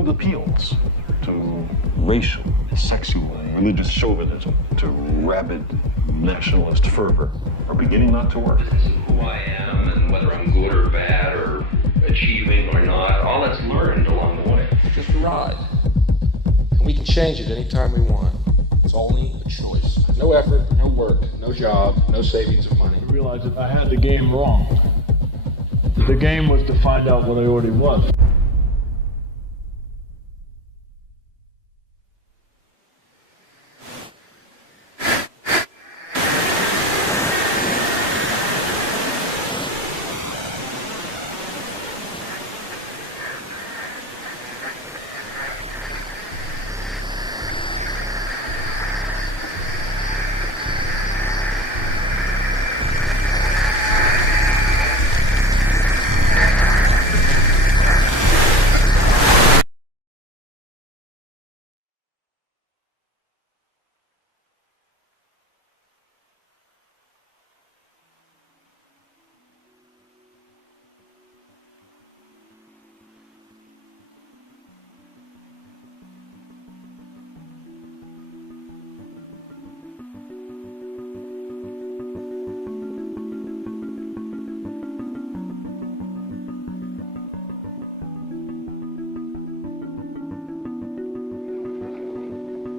old appeals to racial, sexual, and religious chauvinism, to rabid nationalist fervor are beginning not to work. This is who I am and whether I'm good or bad or achieving or not, all that's learned along the way. It's just a ride. And we can change it anytime we want. It's only a choice. No effort, no work, no job, no savings of money. I realized that I had the game wrong. The game was to find out what I already was.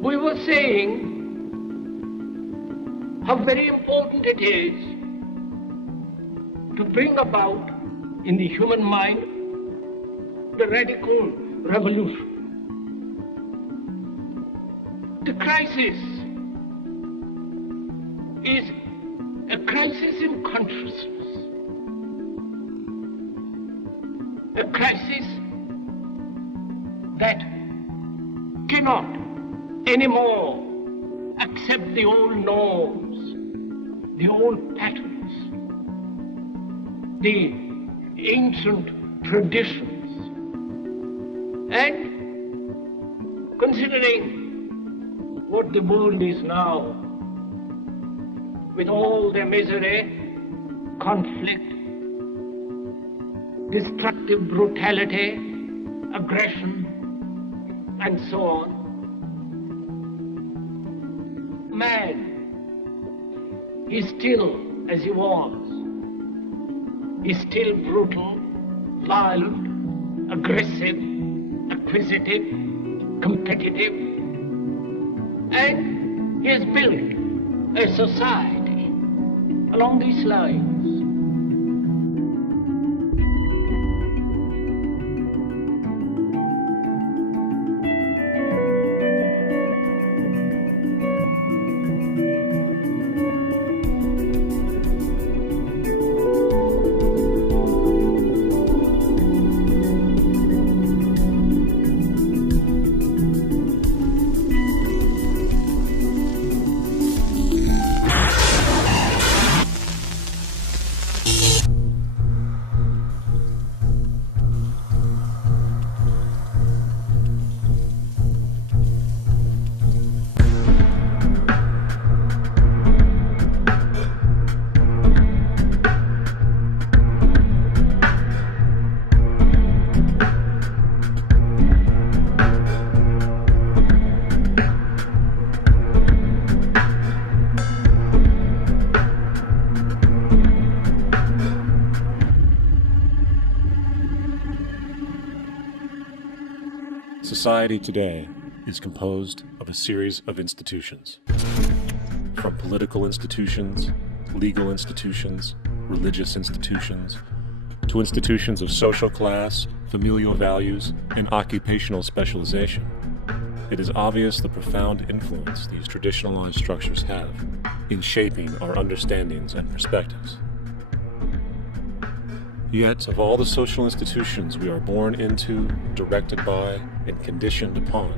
We were saying how very important it is to bring about in the human mind the radical revolution. The crisis is a crisis in consciousness, a crisis that cannot anymore accept the old norms, the old patterns, the ancient traditions. And considering what the world is now, with all their misery, conflict, destructive brutality, aggression, and so on, man is still as he was. He's still brutal, violent, aggressive, acquisitive, competitive, and he has built a society along these lines. Society today is composed of a series of institutions. From political institutions, legal institutions, religious institutions, to institutions of social class, familial values, and occupational specialization. It is obvious the profound influence these traditionalized structures have in shaping our understandings and perspectives. Yet, of all the social institutions we are born into, directed by, and conditioned upon,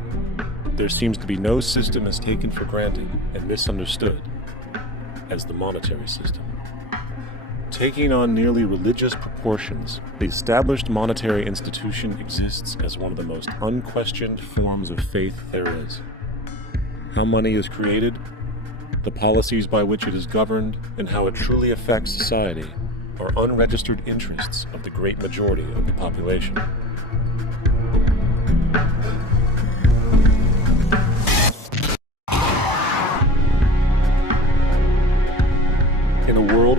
there seems to be no system as taken for granted and misunderstood as the monetary system. Taking on nearly religious proportions, the established monetary institution exists as one of the most unquestioned forms of faith there is. How money is created, the policies by which it is governed, and how it truly affects society are unregistered interests of the great majority of the population.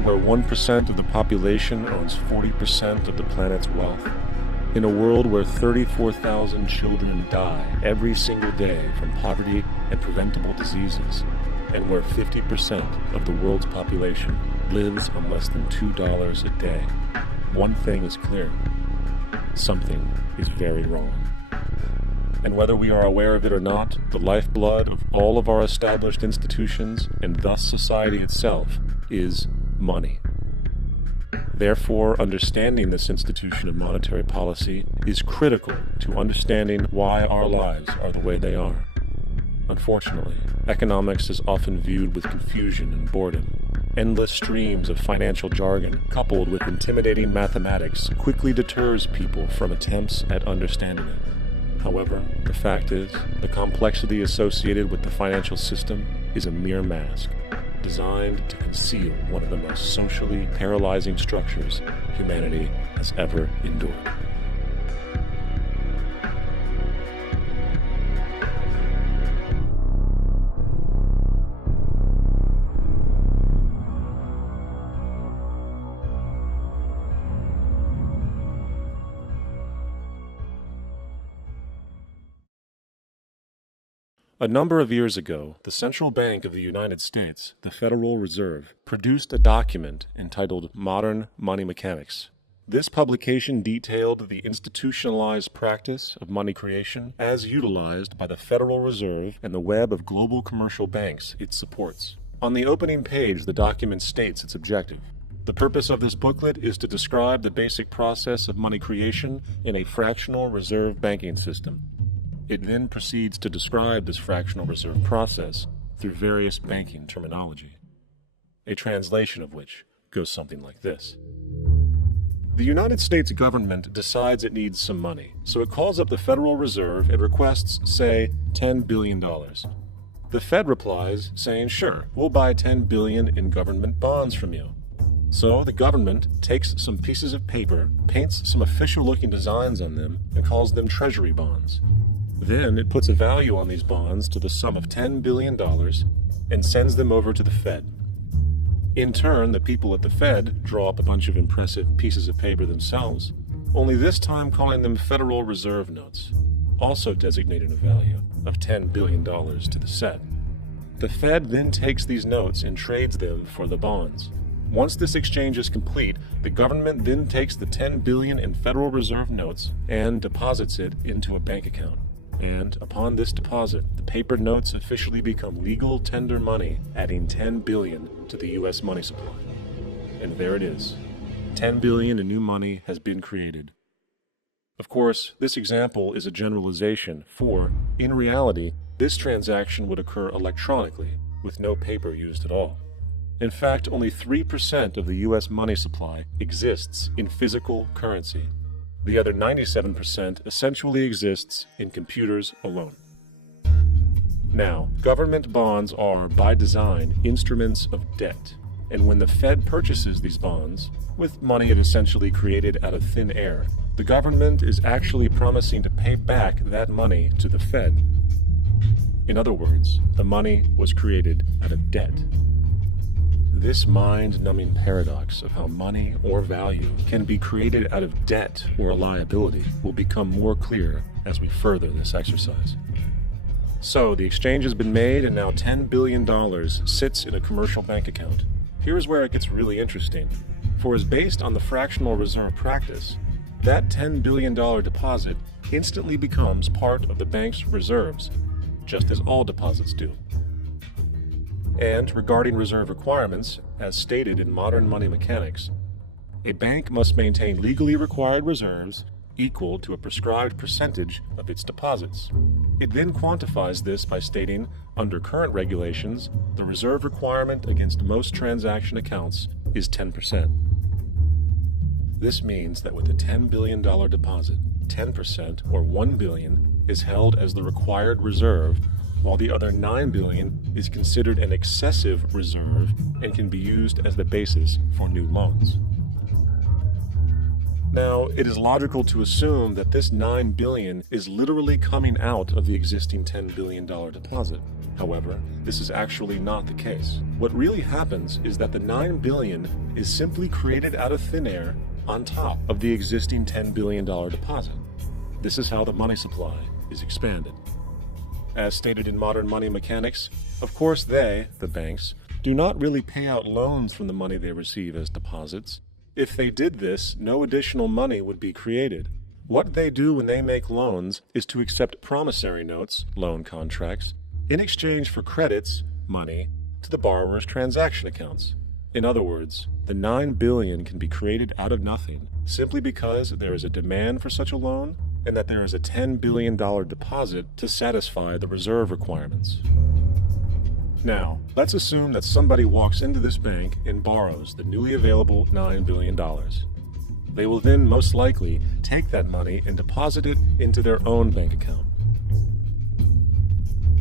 where 1% of the population owns 40% of the planet's wealth, in a world where 34,000 children die every single day from poverty and preventable diseases, and where 50% of the world's population lives on less than $2 a day, one thing is clear: something is very wrong. And whether we are aware of it or not, the lifeblood of all of our established institutions, and thus society itself, is money. Therefore, understanding this institution of monetary policy is critical to understanding why our lives are the way they are. Unfortunately, economics is often viewed with confusion and boredom. Endless streams of financial jargon, coupled with intimidating mathematics, quickly deters people from attempts at understanding it. However, the fact is, the complexity associated with the financial system is a mere mask, designed to conceal one of the most socially paralyzing structures humanity has ever endured. A number of years ago, the Central Bank of the United States, the Federal Reserve, produced a document entitled Modern Money Mechanics. This publication detailed the institutionalized practice of money creation as utilized by the Federal Reserve and the web of global commercial banks it supports. On the opening page, the document states its objective. The purpose of this booklet is to describe the basic process of money creation in a fractional reserve banking system. It then proceeds to describe this fractional reserve process through various banking terminology, a translation of which goes something like this. The United States government decides it needs some money, so it calls up the Federal Reserve and requests, say, $10 billion. The Fed replies, saying, sure, we'll buy $10 billion in government bonds from you. So the government takes some pieces of paper, paints some official-looking designs on them, and calls them treasury bonds. Then it puts a value on these bonds to the sum of $10 billion and sends them over to the Fed. In turn, the people at the Fed draw up a bunch of impressive pieces of paper themselves, only this time calling them Federal Reserve notes, also designating a value of $10 billion to the set. The Fed then takes these notes and trades them for the bonds. Once this exchange is complete, the government then takes the $10 billion in Federal Reserve notes and deposits it into a bank account. And upon this deposit, the paper notes officially become legal tender money, adding $10 billion to the U.S. money supply. And there it is. $10 billion in new money has been created. Of course, this example is a generalization, for, in reality, this transaction would occur electronically, with no paper used at all. In fact, only 3% of the U.S. money supply exists in physical currency. The other 97% essentially exists in computers alone. Now, government bonds are, by design, instruments of debt, and when the Fed purchases these bonds, with money it essentially created out of thin air, the government is actually promising to pay back that money to the Fed. In other words, the money was created out of debt. This mind-numbing paradox of how money or value can be created out of debt or a liability will become more clear as we further this exercise. So, the exchange has been made and now $10 billion sits in a commercial bank account. Here's where it gets really interesting. For as based on the fractional reserve practice, that $10 billion deposit instantly becomes part of the bank's reserves, just as all deposits do. And regarding reserve requirements, as stated in modern money mechanics, a bank must maintain legally required reserves equal to a prescribed percentage of its deposits. It then quantifies this by stating, under current regulations, the reserve requirement against most transaction accounts is 10%. This means that with a $10 billion deposit, 10%, or $1 billion, is held as the required reserve, while the other $9 billion is considered an excessive reserve and can be used as the basis for new loans. Now, it is logical to assume that this $9 billion is literally coming out of the existing $10 billion deposit. However, this is actually not the case. What really happens is that the $9 billion is simply created out of thin air on top of the existing $10 billion deposit. This is how the money supply is expanded. As stated in modern money mechanics, of course they, the banks, do not really pay out loans from the money they receive as deposits. If they did this, no additional money would be created. What they do when they make loans is to accept promissory notes, loan contracts, in exchange for credits, money, to the borrower's transaction accounts. In other words, the $9 billion can be created out of nothing simply because there is a demand for such a loan and that there is a $10 billion deposit to satisfy the reserve requirements. Now, let's assume that somebody walks into this bank and borrows the newly available $9 billion. They will then most likely take that money and deposit it into their own bank account.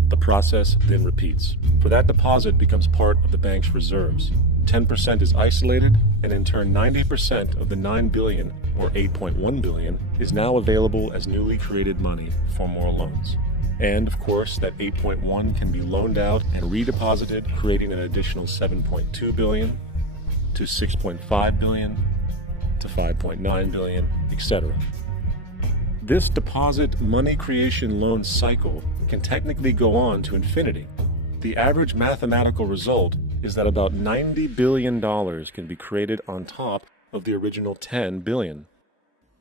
The process then repeats, for that deposit becomes part of the bank's reserves. 10% is isolated, and in turn 90% of the $9 billion, or $8.1 billion, is now available as newly created money for more loans. And of course, that 8.1 can be loaned out and redeposited, creating an additional 7.2 billion, to 6.5 billion, to 5.9 billion, etc. This deposit money creation loan cycle can technically go on to infinity. The average mathematical result is that about $90 billion can be created on top of the original $10 billion.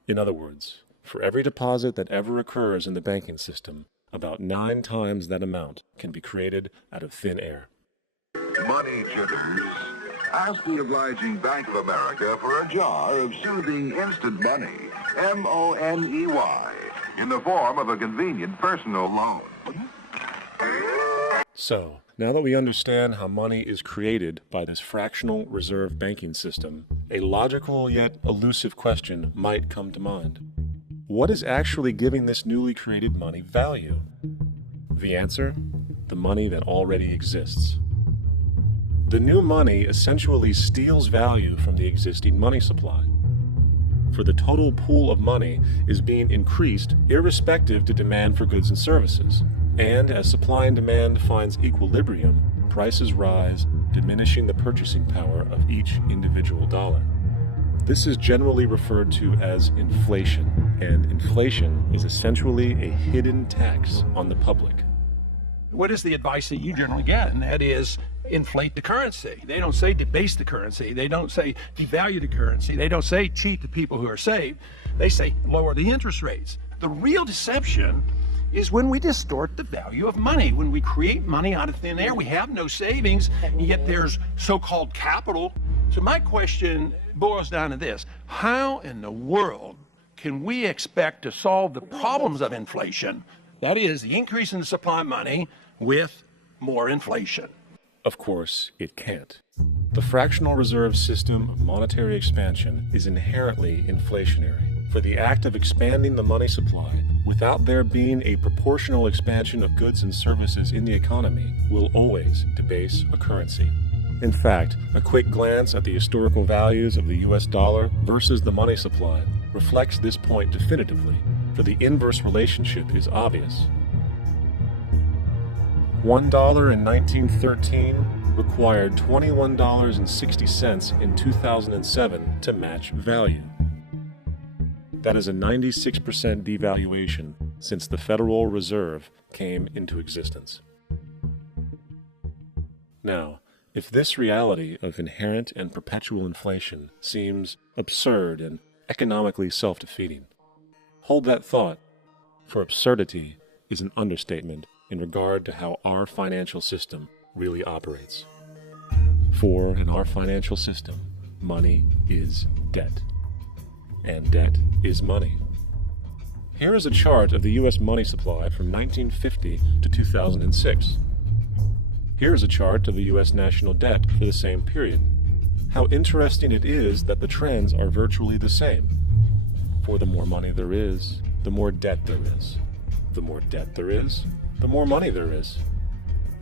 In other words, for every deposit that ever occurs in the banking system, about 9 times that amount can be created out of thin air. Money chickens, ask the obliging Bank of America for a jar of soothing instant money, M-O-N-E-Y, in the form of a convenient personal loan. So, now that we understand how money is created by this fractional reserve banking system, a logical yet elusive question might come to mind. What is actually giving this newly created money value? The answer? The money that already exists. The new money essentially steals value from the existing money supply. For the total pool of money is being increased irrespective to demand for goods and services. And as supply and demand finds equilibrium, prices rise, diminishing the purchasing power of each individual dollar. This is generally referred to as inflation, and inflation is essentially a hidden tax on the public. What is the advice that you generally get? And that is inflate the currency. They don't say debase the currency. They don't say devalue the currency. They don't say cheat the people who are saved. They say lower the interest rates. The real deception is when we distort the value of money. When we create money out of thin air, we have no savings, and yet there's so-called capital. So my question boils down to this: how in the world can we expect to solve the problems of inflation, that is, the increase in the supply of money, with more inflation? Of course, it can't. The fractional reserve system of monetary expansion is inherently inflationary. For the act of expanding the money supply, without there being a proportional expansion of goods and services in the economy, will always debase a currency. In fact, a quick glance at the historical values of the US dollar versus the money supply reflects this point definitively, for the inverse relationship is obvious. $1 in 1913 required $21.60 in 2007 to match value. That is a 96% devaluation since the Federal Reserve came into existence. Now, if this reality of inherent and perpetual inflation seems absurd and economically self-defeating, hold that thought, for absurdity is an understatement in regard to how our financial system really operates. For in our financial system, money is debt, and debt is money. Here is a chart of the U.S. money supply from 1950 to 2006. Here is a chart of the U.S. national debt for the same period. How interesting it is that the trends are virtually the same. For the more money there is, the more debt there is. The more debt there is, the more money there is.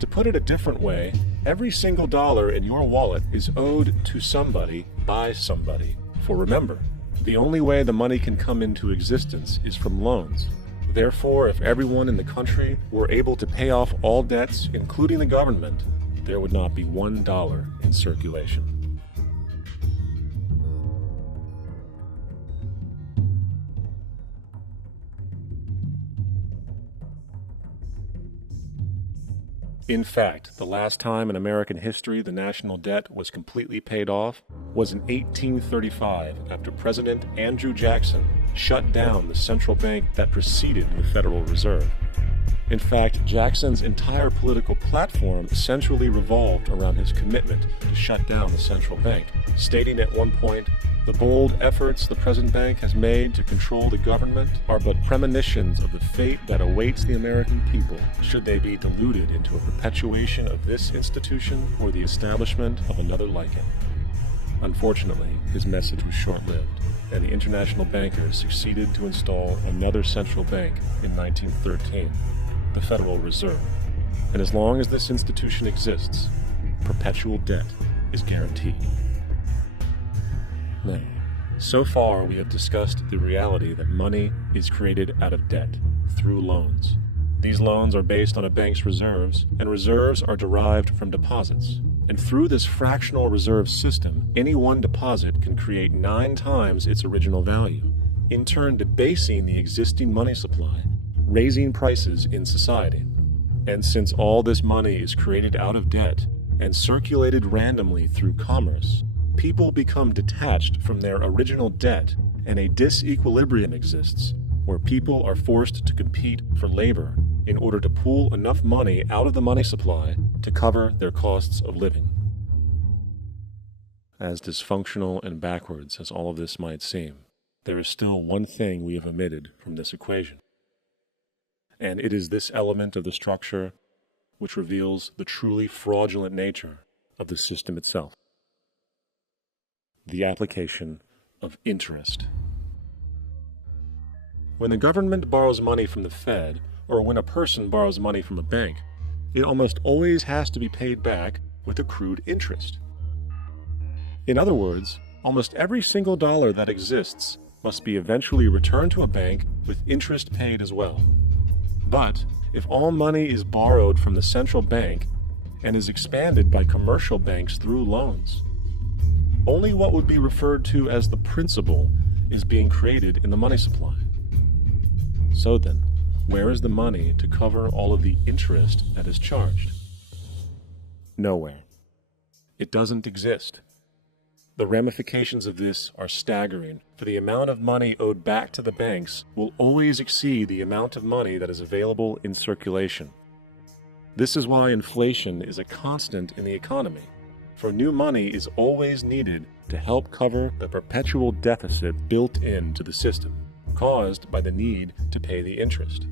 To put it a different way, every single dollar in your wallet is owed to somebody by somebody. For remember, the only way the money can come into existence is from loans. Therefore, if everyone in the country were able to pay off all debts, including the government, there would not be $1 in circulation. In fact, the last time in American history the national debt was completely paid off was in 1835 after President Andrew Jackson shut down the central bank that preceded the Federal Reserve. In fact, Jackson's entire political platform essentially revolved around his commitment to shut down the central bank, stating at one point, "The bold efforts the present bank has made to control the government are but premonitions of the fate that awaits the American people should they be deluded into a perpetuation of this institution or the establishment of another like it." Unfortunately, his message was short-lived, and the international bankers succeeded to install another central bank in 1913, the Federal Reserve. And as long as this institution exists, perpetual debt is guaranteed. Now, so far we have discussed the reality that money is created out of debt, through loans. These loans are based on a bank's reserves, and reserves are derived from deposits. And through this fractional reserve system, any one deposit can create 9 times its original value, in turn debasing the existing money supply, raising prices in society. And since all this money is created out of debt and circulated randomly through commerce, people become detached from their original debt, and a disequilibrium exists, where people are forced to compete for labor in order to pool enough money out of the money supply to cover their costs of living. As dysfunctional and backwards as all of this might seem, there is still one thing we have omitted from this equation. And it is this element of the structure which reveals the truly fraudulent nature of the system itself: the application of interest. When the government borrows money from the Fed, or when a person borrows money from a bank, it almost always has to be paid back with accrued interest. In other words, almost every single dollar that exists must be eventually returned to a bank with interest paid as well. But if all money is borrowed from the central bank and is expanded by commercial banks through loans, only what would be referred to as the principal is being created in the money supply. So then, where is the money to cover all of the interest that is charged? Nowhere. It doesn't exist. The ramifications of this are staggering, for the amount of money owed back to the banks will always exceed the amount of money that is available in circulation. This is why inflation is a constant in the economy, for new money is always needed to help cover the perpetual deficit built into the system, caused by the need to pay the interest.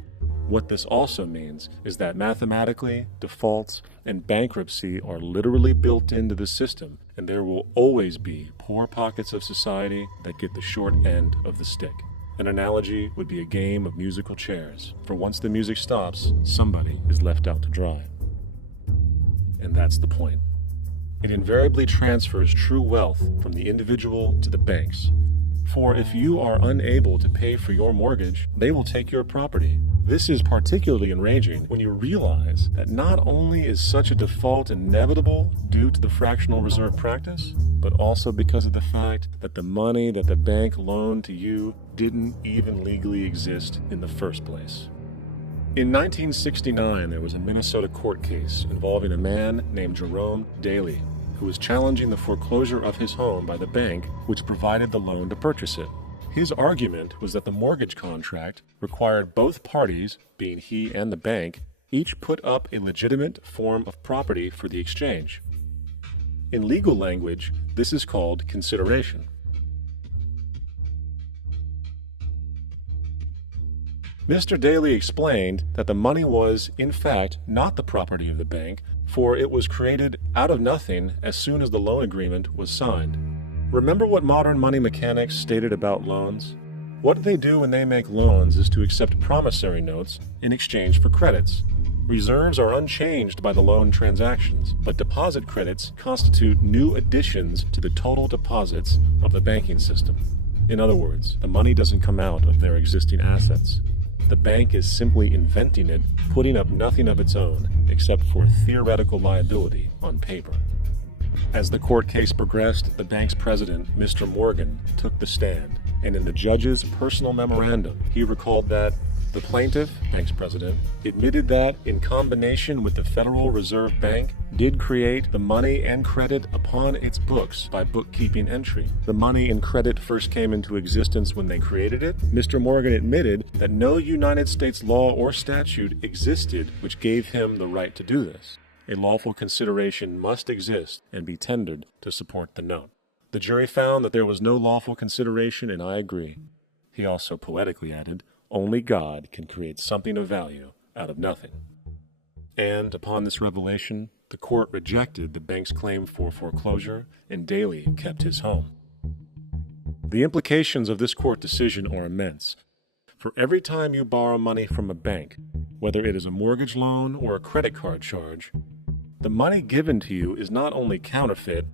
What this also means is that mathematically, defaults and bankruptcy are literally built into the system, and there will always be poor pockets of society that get the short end of the stick. An analogy would be a game of musical chairs, for once the music stops, somebody is left out to dry. And that's the point. It invariably transfers true wealth from the individual to the banks. For if you are unable to pay for your mortgage, they will take your property. This is particularly enraging when you realize that not only is such a default inevitable due to the fractional reserve practice, but also because of the fact that the money that the bank loaned to you didn't even legally exist in the first place. In 1969, there was a Minnesota court case involving a man named Jerome Daley, who was challenging the foreclosure of his home by the bank which provided the loan to purchase it. His argument was that the mortgage contract required both parties, being he and the bank, each put up a legitimate form of property for the exchange. In legal language, this is called consideration. Mr. Daley explained that the money was, in fact, not the property of the bank, for it was created out of nothing as soon as the loan agreement was signed. Remember what modern money mechanics stated about loans? What they do when they make loans is to accept promissory notes in exchange for credits. Reserves are unchanged by the loan transactions, but deposit credits constitute new additions to the total deposits of the banking system. In other words, the money doesn't come out of their existing assets. the bank is simply inventing it, putting up nothing of its own except for theoretical liability on paper. As the court case progressed, the bank's president, Mr. Morgan, took the stand, and in the judge's personal memorandum, he recalled that the plaintiff, bank's president, admitted that, in combination with the Federal Reserve Bank, did create the money and credit upon its books by bookkeeping entry. The money and credit first came into existence when they created it. Mr. Morgan admitted that no United States law or statute existed which gave him the right to do this. A lawful consideration must exist and be tendered to support the note. The jury found that there was no lawful consideration, and I agree. He also poetically added, "Only God can create something of value out of nothing." And upon this revelation, the court rejected the bank's claim for foreclosure, and Daly kept his home. The implications of this court decision are immense. For every time you borrow money from a bank, whether it is a mortgage loan or a credit card charge, the money given to you is not only counterfeit,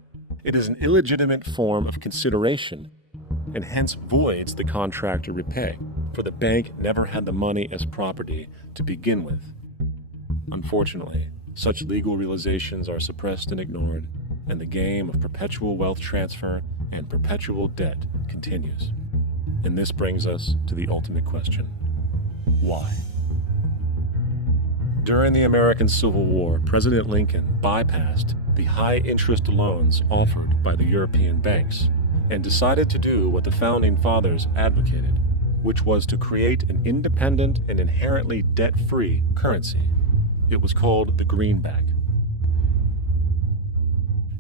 it is an illegitimate form of consideration, and hence voids the contract to repay, for the bank never had the money as property to begin with. Unfortunately, such legal realizations are suppressed and ignored, and the game of perpetual wealth transfer and perpetual debt continues. And this brings us to the ultimate question: why? During the American Civil War, President Lincoln bypassed the high-interest loans offered by the European banks and decided to do what the Founding Fathers advocated, which was to create an independent and inherently debt-free currency. It was called the greenback.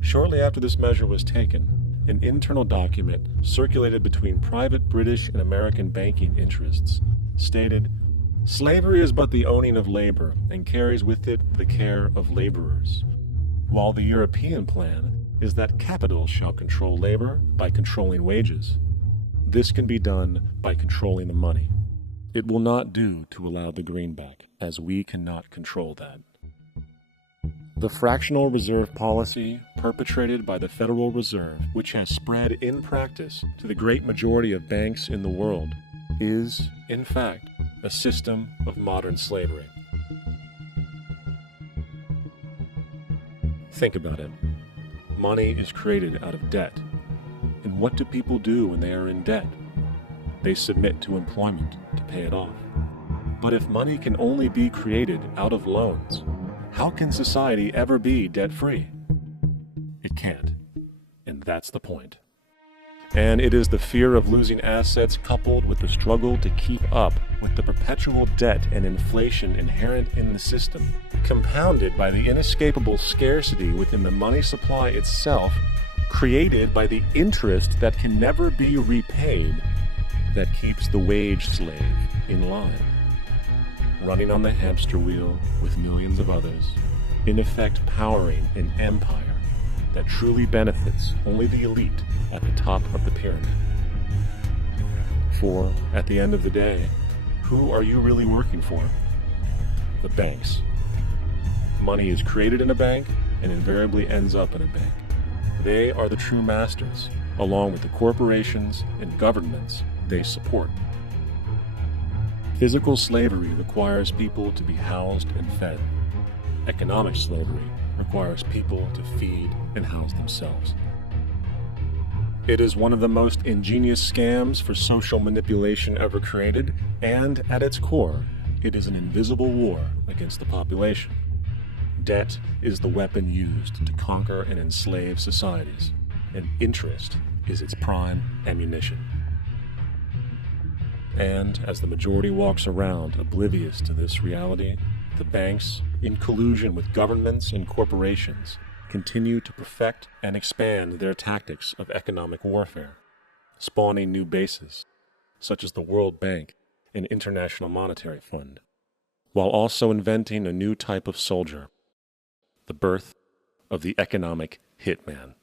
Shortly after this measure was taken, an internal document circulated between private British and American banking interests stated, "Slavery is but the owning of labor and carries with it the care of laborers, while the European plan is that capital shall control labor by controlling wages. This can be done by controlling the money. It will not do to allow the greenback, as we cannot control that." The fractional reserve policy perpetrated by the Federal Reserve, which has spread in practice to the great majority of banks in the world, is, in fact, a system of modern slavery. Think about it. Money is created out of debt. And what do people do when they are in debt? They submit to employment to pay it off. But if money can only be created out of loans, how can society ever be debt-free? It can't. And that's the point. And it is the fear of losing assets coupled with the struggle to keep up with the perpetual debt and inflation inherent in the system, compounded by the inescapable scarcity within the money supply itself, created by the interest that can never be repaid, that keeps the wage slave in line, running on the hamster wheel with millions of others, in effect powering an empire that truly benefits only the elite at the top of the pyramid. For, at the end of the day, who are you really working for? The banks. Money is created in a bank and invariably ends up in a bank. They are the true masters, along with the corporations and governments they support. Physical slavery requires people to be housed and fed. Economic slavery requires people to feed and house themselves. It is one of the most ingenious scams for social manipulation ever created, and at its core, it is an invisible war against the population. Debt is the weapon used to conquer and enslave societies, and interest is its prime ammunition. And as the majority walks around oblivious to this reality, the banks, in collusion with governments and corporations, continue to perfect and expand their tactics of economic warfare, spawning new bases, such as the World Bank and International Monetary Fund, while also inventing a new type of soldier, the birth of the economic hitman.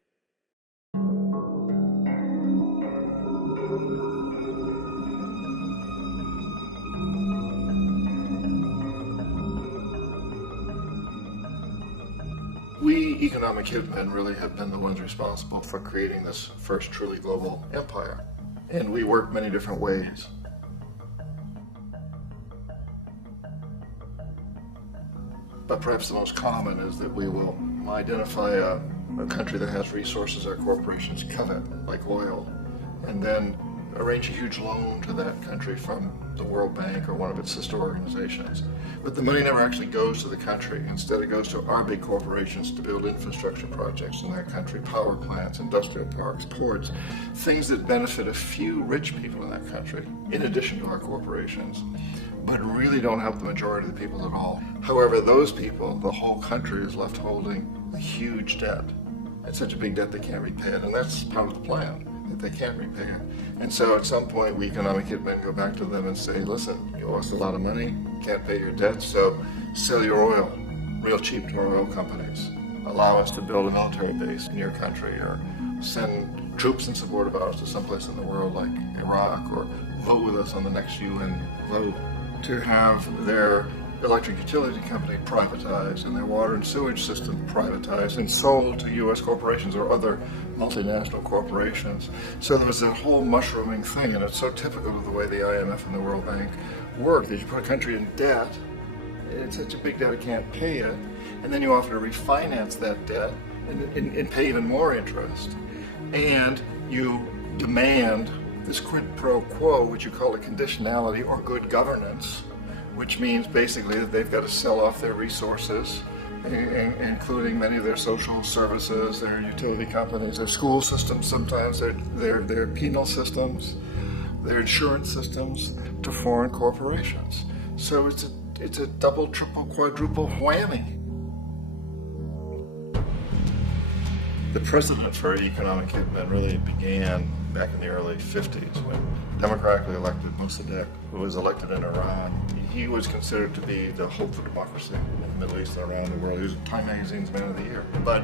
We economic hitmen really have been the ones responsible for creating this first truly global empire. And we work many different ways. But perhaps the most common is that we will identify a country that has resources our corporations covet, like oil, and then arrange a huge loan to that country from the World Bank or one of its sister organizations. But the money never actually goes to the country. Instead, it goes to our big corporations to build infrastructure projects in that country, power plants, industrial parks, ports, things that benefit a few rich people in that country, in addition to our corporations, but really don't help the majority of the people at all. However, those people, the whole country is left holding a huge debt. It's such a big debt they can't repay it, and that's part of the plan, that they can't repay it. And so at some point, we economic hitmen go back to them and say, listen, you owe us a lot of money, can't pay your debt, so sell your oil real cheap to our oil companies. Allow us to build a military base in your country, or send troops in support of ours to someplace in the world like Iraq, or vote with us on the next UN vote to have their electric utility company privatized and their water and sewage system privatized and sold to U.S. corporations or other multinational corporations. So there was that whole mushrooming thing, and it's so typical of the way the IMF and the World Bank work, that you put a country in debt, it's such a big debt it can't pay it, and then you offer to refinance that debt and pay even more interest. And you demand this quid pro quo, which you call a conditionality or good governance, which means basically that they've got to sell off their resources, including many of their social services, their utility companies, their school systems, sometimes their penal systems, their insurance systems, to foreign corporations. So it's a double, triple, quadruple whammy. The precedent for economic hitmen really began back in the early 50s when democratically elected Mossadegh, who was elected in Iran, he was considered to be the hope for democracy in the Middle East and around the world. He was Time Magazine's Man of the Year. But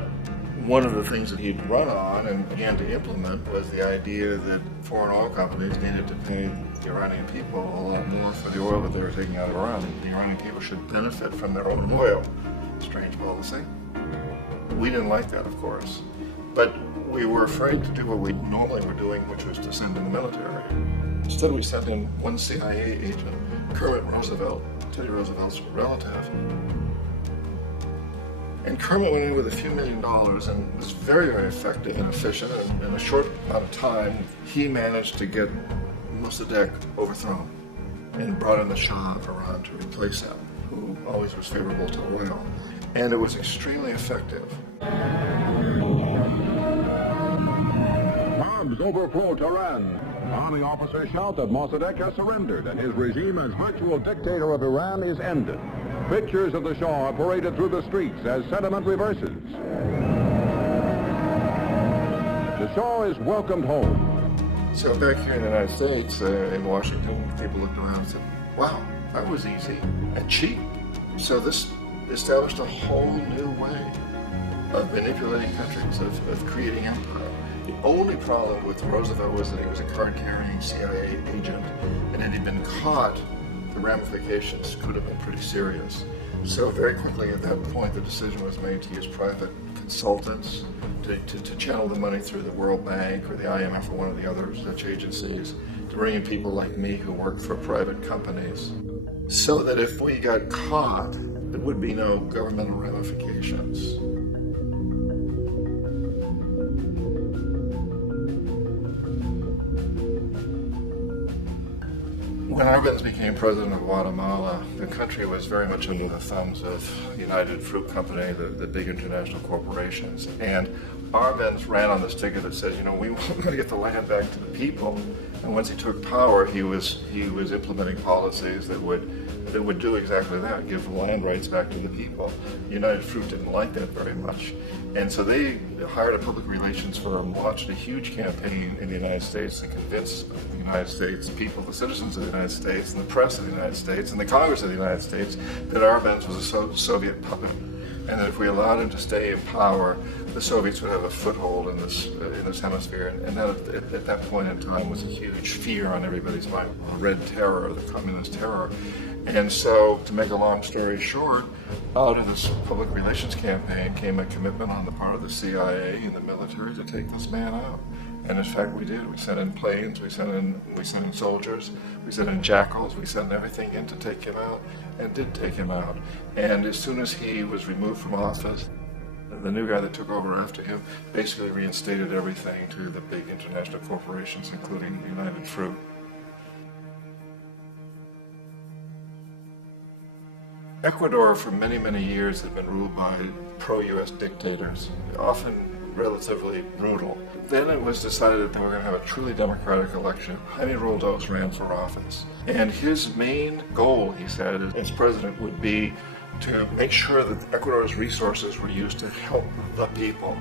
one of the things that he'd run on and began to implement was the idea that foreign oil companies needed to pay the Iranian people a lot more for the oil that they were taking out of Iran. The Iranian people should benefit from their own oil. Strange policy. We didn't like that, of course. But we were afraid to do what we normally were doing, which was to send in the military. Instead, we sent in one CIA agent, Kermit Roosevelt, Teddy Roosevelt's relative. And Kermit went in with a few $1 million and was very, very effective and efficient. And in a short amount of time, he managed to get Mossadegh overthrown and brought in the Shah of Iran to replace him, who always was favorable to oil. And it was extremely effective. Bombs overflow Tehran. Army officers shout that Mossadegh has surrendered and his regime as virtual dictator of Iran is ended. Pictures of the Shah are paraded through the streets as sentiment reverses. The Shah is welcomed home. So back here in the United States, in Washington, people looked around and said, wow, that was easy and cheap. So this established a whole new way of manipulating countries, of creating empire. The only problem with Roosevelt was that he was a card-carrying CIA agent, and had he been caught, the ramifications could have been pretty serious. So very quickly at that point, the decision was made to use private consultants to channel the money through the World Bank or the IMF or one of the other such agencies, to bring in people like me who worked for private companies, so that if we got caught, there would be no governmental ramifications. When Arbenz became president of Guatemala, the country was very much under the thumbs of United Fruit Company, the big international corporations. And Arbenz ran on this ticket that says, you know, we want to get the land back to the people. And once he took power, he was implementing policies that would do exactly that, give the land rights back to the people. United Fruit didn't like that very much. And so they hired a public relations firm, launched a huge campaign in the United States to convince the United States people, the citizens of the United States, and the press of the United States, and the Congress of the United States, that Arbenz was a Soviet puppet. And that if we allowed him to stay in power, the Soviets would have a foothold in this hemisphere. And that at that point in time was a huge fear on everybody's mind, Red Terror, the communist terror. And so, to make a long story short, out of this public relations campaign came a commitment on the part of the CIA and the military to take this man out. And in fact, we did. We sent in planes, we sent in soldiers, we sent in jackals, we sent everything in to take him out. and did take him out. And as soon as he was removed from office, the new guy that took over after him basically reinstated everything to the big international corporations, including United Fruit. Ecuador for many, many years had been ruled by pro-US dictators, often relatively brutal. Then it was decided that they were going to have a truly democratic election. Jaime Roldos ran for office. And his main goal, he said, as president would be to make sure that Ecuador's resources were used to help the people.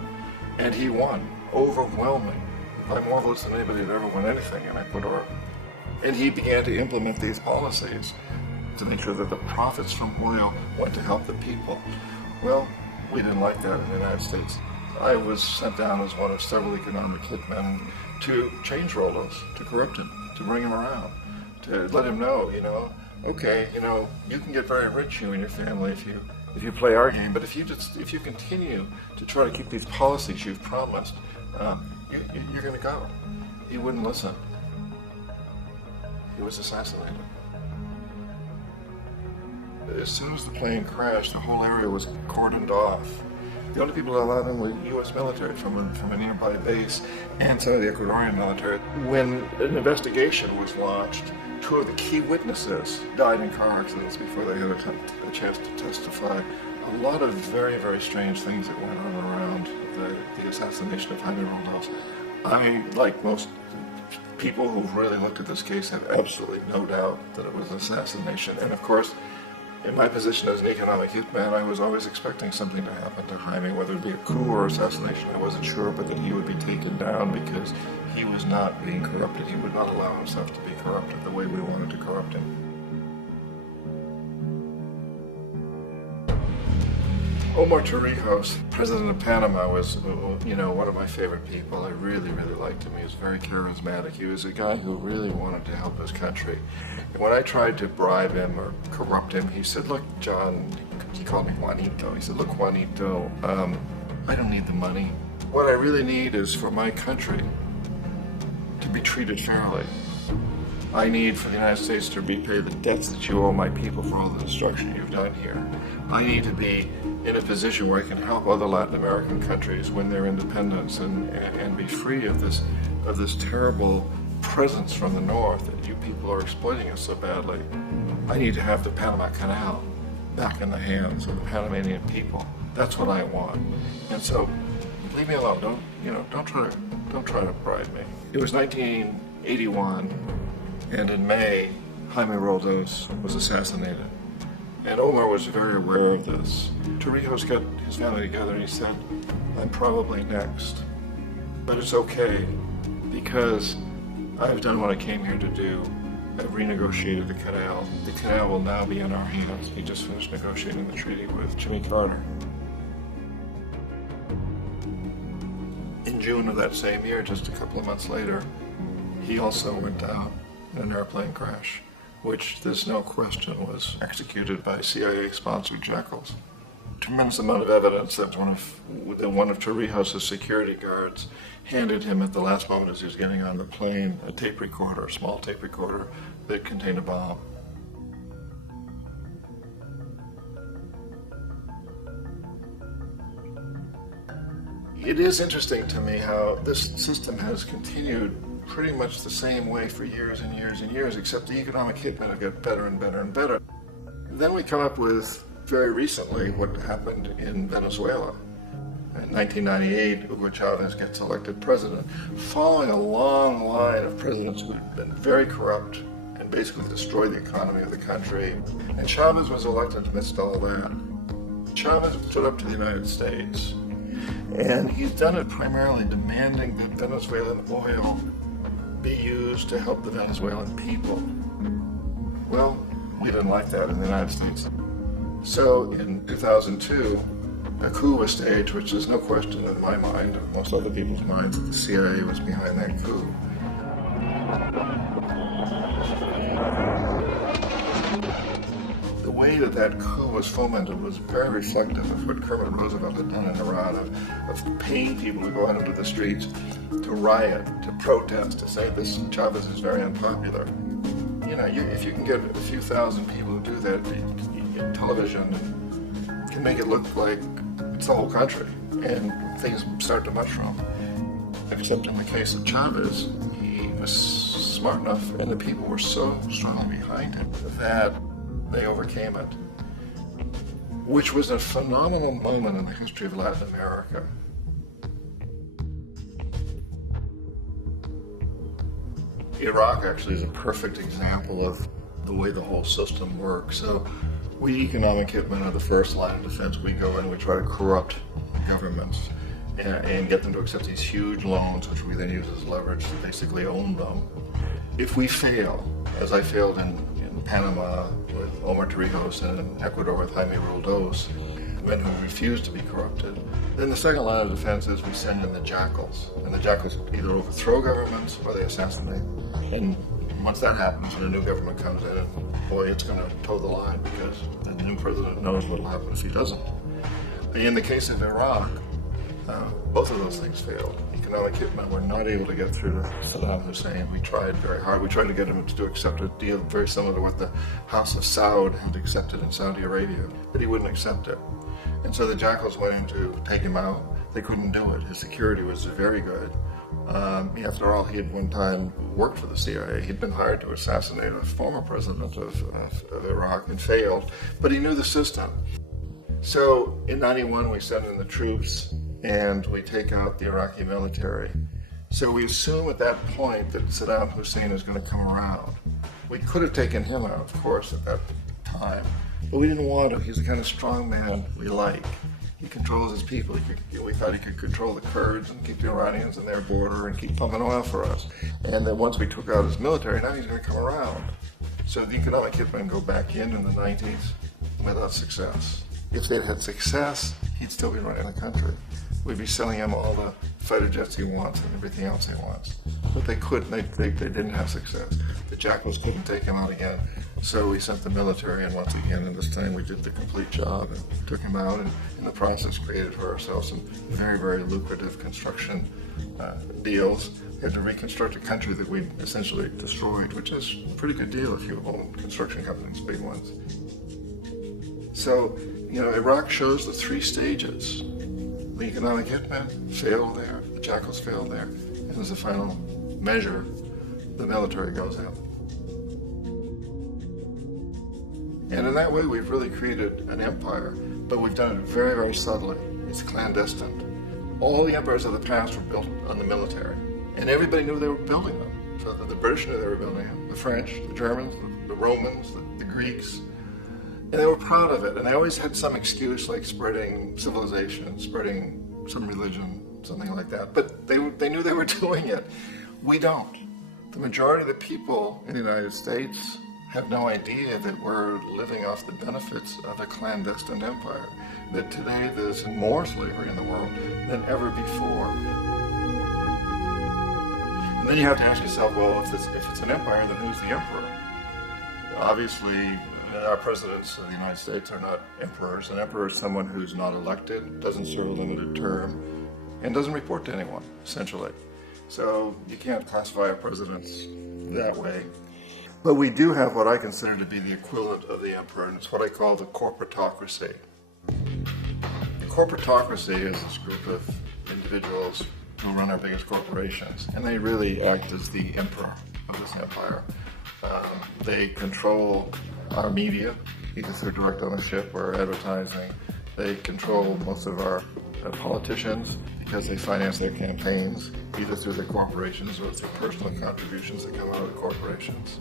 And he won, overwhelming, by more votes than anybody had ever won anything in Ecuador. And he began to implement these policies to make sure that the profits from oil went to help the people. Well, we didn't like that in the United States. I was sent down as one of several economic hitmen to change Roldos, to corrupt him, to bring him around, to let him know, okay, you can get very rich, you and your family, if you play our game, but if you continue to try to keep these policies you've promised, you're going to go. He wouldn't listen. He was assassinated. As soon as the plane crashed, the whole area was cordoned off. The only people allowed in were U.S. military from a nearby base and some of the Ecuadorian military. When an investigation was launched, two of the key witnesses died in car accidents before they had a chance to testify. A lot of very, very strange things that went on around the assassination of Jaime Roldos. I, like most people who've really looked at this case, have absolutely no doubt that it was an assassination. And of course, in my position as an economic hitman, I was always expecting something to happen to Jaime, whether it be a coup or assassination, I wasn't sure, but that he would be taken down because he was not being corrupted. He would not allow himself to be corrupted the way we wanted to corrupt him. Omar Torrijos, president of Panama, was, one of my favorite people. I really, really liked him. He was very charismatic. He was a guy who really wanted to help his country. And when I tried to bribe him or corrupt him, he said, look, John, he called me Juanito. He said, look, Juanito, I don't need the money. What I really need is for my country to be treated fairly. I need for the United States to repay the debts that you owe my people for all the destruction you've done here. I need to be in a position where I can help other Latin American countries win their independence and be free of this terrible presence from the north that you people are exploiting us so badly. I need to have the Panama Canal back in the hands of the Panamanian people. That's what I want. And so, leave me alone. Don't try to bribe me. It was 1981, and in May, Jaime Roldos was assassinated. And Omar was very aware of this. Torrijos got his family together and he said, I'm probably next. But it's okay, because I've done what I came here to do. I've renegotiated the canal. The canal will now be in our hands. He just finished negotiating the treaty with Jimmy Carter. In June of that same year, just a couple of months later, he also went down in an airplane crash, which there's no question was executed by CIA-sponsored jackals. Tremendous amount of evidence that one of Torrijos' security guards handed him at the last moment as he was getting on the plane a tape recorder, a small tape recorder that contained a bomb. It is interesting to me how this system has continued pretty much the same way for years and years and years, except the economic hitmen have got better and better and better. Then we come up with, very recently, what happened in Venezuela. In 1998, Hugo Chavez gets elected president, following a long line of presidents who had been very corrupt and basically destroyed the economy of the country. And Chavez was elected amidst all that. Chavez stood up to the United States, and he's done it primarily demanding that Venezuelan oil be used to help the Venezuelan people. Well, we didn't like that in the United States. So in 2002, a coup was staged, which is no question in my mind, and most other people's minds, that the CIA was behind that coup. The way that coup was fomented was very reflective of what Kermit Roosevelt had done in Iran, of paying people to go out into the streets, to riot, to protest, to say this Chavez is very unpopular. If you can get a few thousand people who do that, in television can make it look like it's the whole country, and things start to mushroom. Except in the case of Chavez, he was smart enough, and the people were so strongly behind him that they overcame it, which was a phenomenal moment in the history of Latin America. Iraq actually is a perfect example of the way the whole system works. So we economic hitmen are the first line of defense. We go in, we try to corrupt governments and get them to accept these huge loans, which we then use as leverage to basically own them. If we fail, as I failed in Panama with Omar Torrijos and in Ecuador with Jaime Roldos, men who refused to be corrupted, then the second line of defense is we send in the jackals. And the jackals either overthrow governments or they assassinate. And once that happens and a new government comes in, and boy, it's going to toe the line because the new president knows what will happen if he doesn't. In the case of Iraq, both of those things failed. Economic hitmen were not able to get through to Saddam Hussein. We tried very hard. We tried to get him to accept a deal very similar to what the House of Saud had accepted in Saudi Arabia, but he wouldn't accept it. And so the jackals went in to take him out. They couldn't do it. His security was very good. After all, he had one time worked for the CIA. He'd been hired to assassinate a former president of Iraq and failed, but he knew the system. So in '91, we send in the troops and we take out the Iraqi military. So we assume at that point that Saddam Hussein is going to come around. We could have taken him out, of course, at that time, but we didn't want to. He's the kind of strong man we like. He controls his people. We thought he could control the Kurds and keep the Iranians in their border and keep pumping oil for us. And then once we took out his military, now he's going to come around. So the economic hitmen go back in the 90s without success. If they'd had success, he'd still be running the country. We'd be selling him all the fighter jets he wants and everything else he wants. But they couldn't, they didn't have success. The jackals couldn't take him out again. So we sent the military in once again, and this time we did the complete job and took him out, and in the process created for ourselves some very, very lucrative construction deals. We had to reconstruct a country that we essentially destroyed, which is a pretty good deal if you own construction companies, big ones. So, Iraq shows the three stages. The economic hitmen failed there, the jackals failed there, and as a final measure, the military goes in. And in that way, we've really created an empire, but we've done it very, very subtly. It's clandestine. All the empires of the past were built on the military, and everybody knew they were building them. So the British knew they were building them, the French, the Germans, the Romans, the Greeks. And they were proud of it, and they always had some excuse like spreading civilization, spreading some religion, something like that. But they knew they were doing it. We don't. The majority of the people in the United States have no idea that we're living off the benefits of a clandestine empire, that today there's more slavery in the world than ever before. And then you have to ask yourself, well, if it's an empire, then who's the emperor? Obviously, our presidents of the United States are not emperors. An emperor is someone who's not elected, doesn't serve a limited term, and doesn't report to anyone, essentially. So you can't classify our presidents that way. But we do have what I consider to be the equivalent of the emperor, and it's what I call the corporatocracy. The corporatocracy is this group of individuals who run our biggest corporations, and they really act as the emperor of this empire. They control our media, either through direct ownership or advertising. They control most of our politicians because they finance their campaigns, either through their corporations or through personal contributions that come out of the corporations.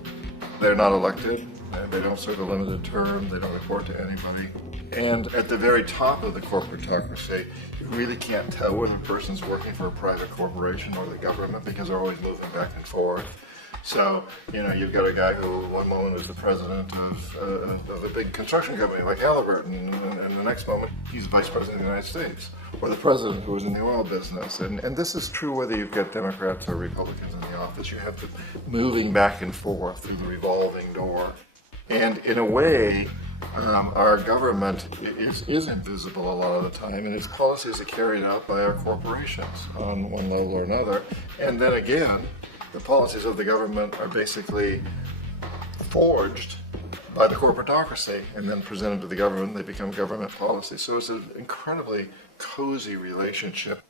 They're not elected, and they don't serve a limited term, they don't report to anybody. And at the very top of the corporatocracy, you really can't tell whether a person's working for a private corporation or the government because they're always moving back and forth. So, you've got a guy who one moment is the president of a big construction company like Halliburton, and the next moment he's vice president of the United States, or the president who was in the oil business. And this is true whether you've got Democrats or Republicans in the office. You have to moving back and forth through the revolving door. And in a way, our government is invisible a lot of the time, and its policies are carried out by our corporations on one level or another. And then again, the policies of the government are basically forged by the corporatocracy and then presented to the government. They become government policy. So it's an incredibly cozy relationship.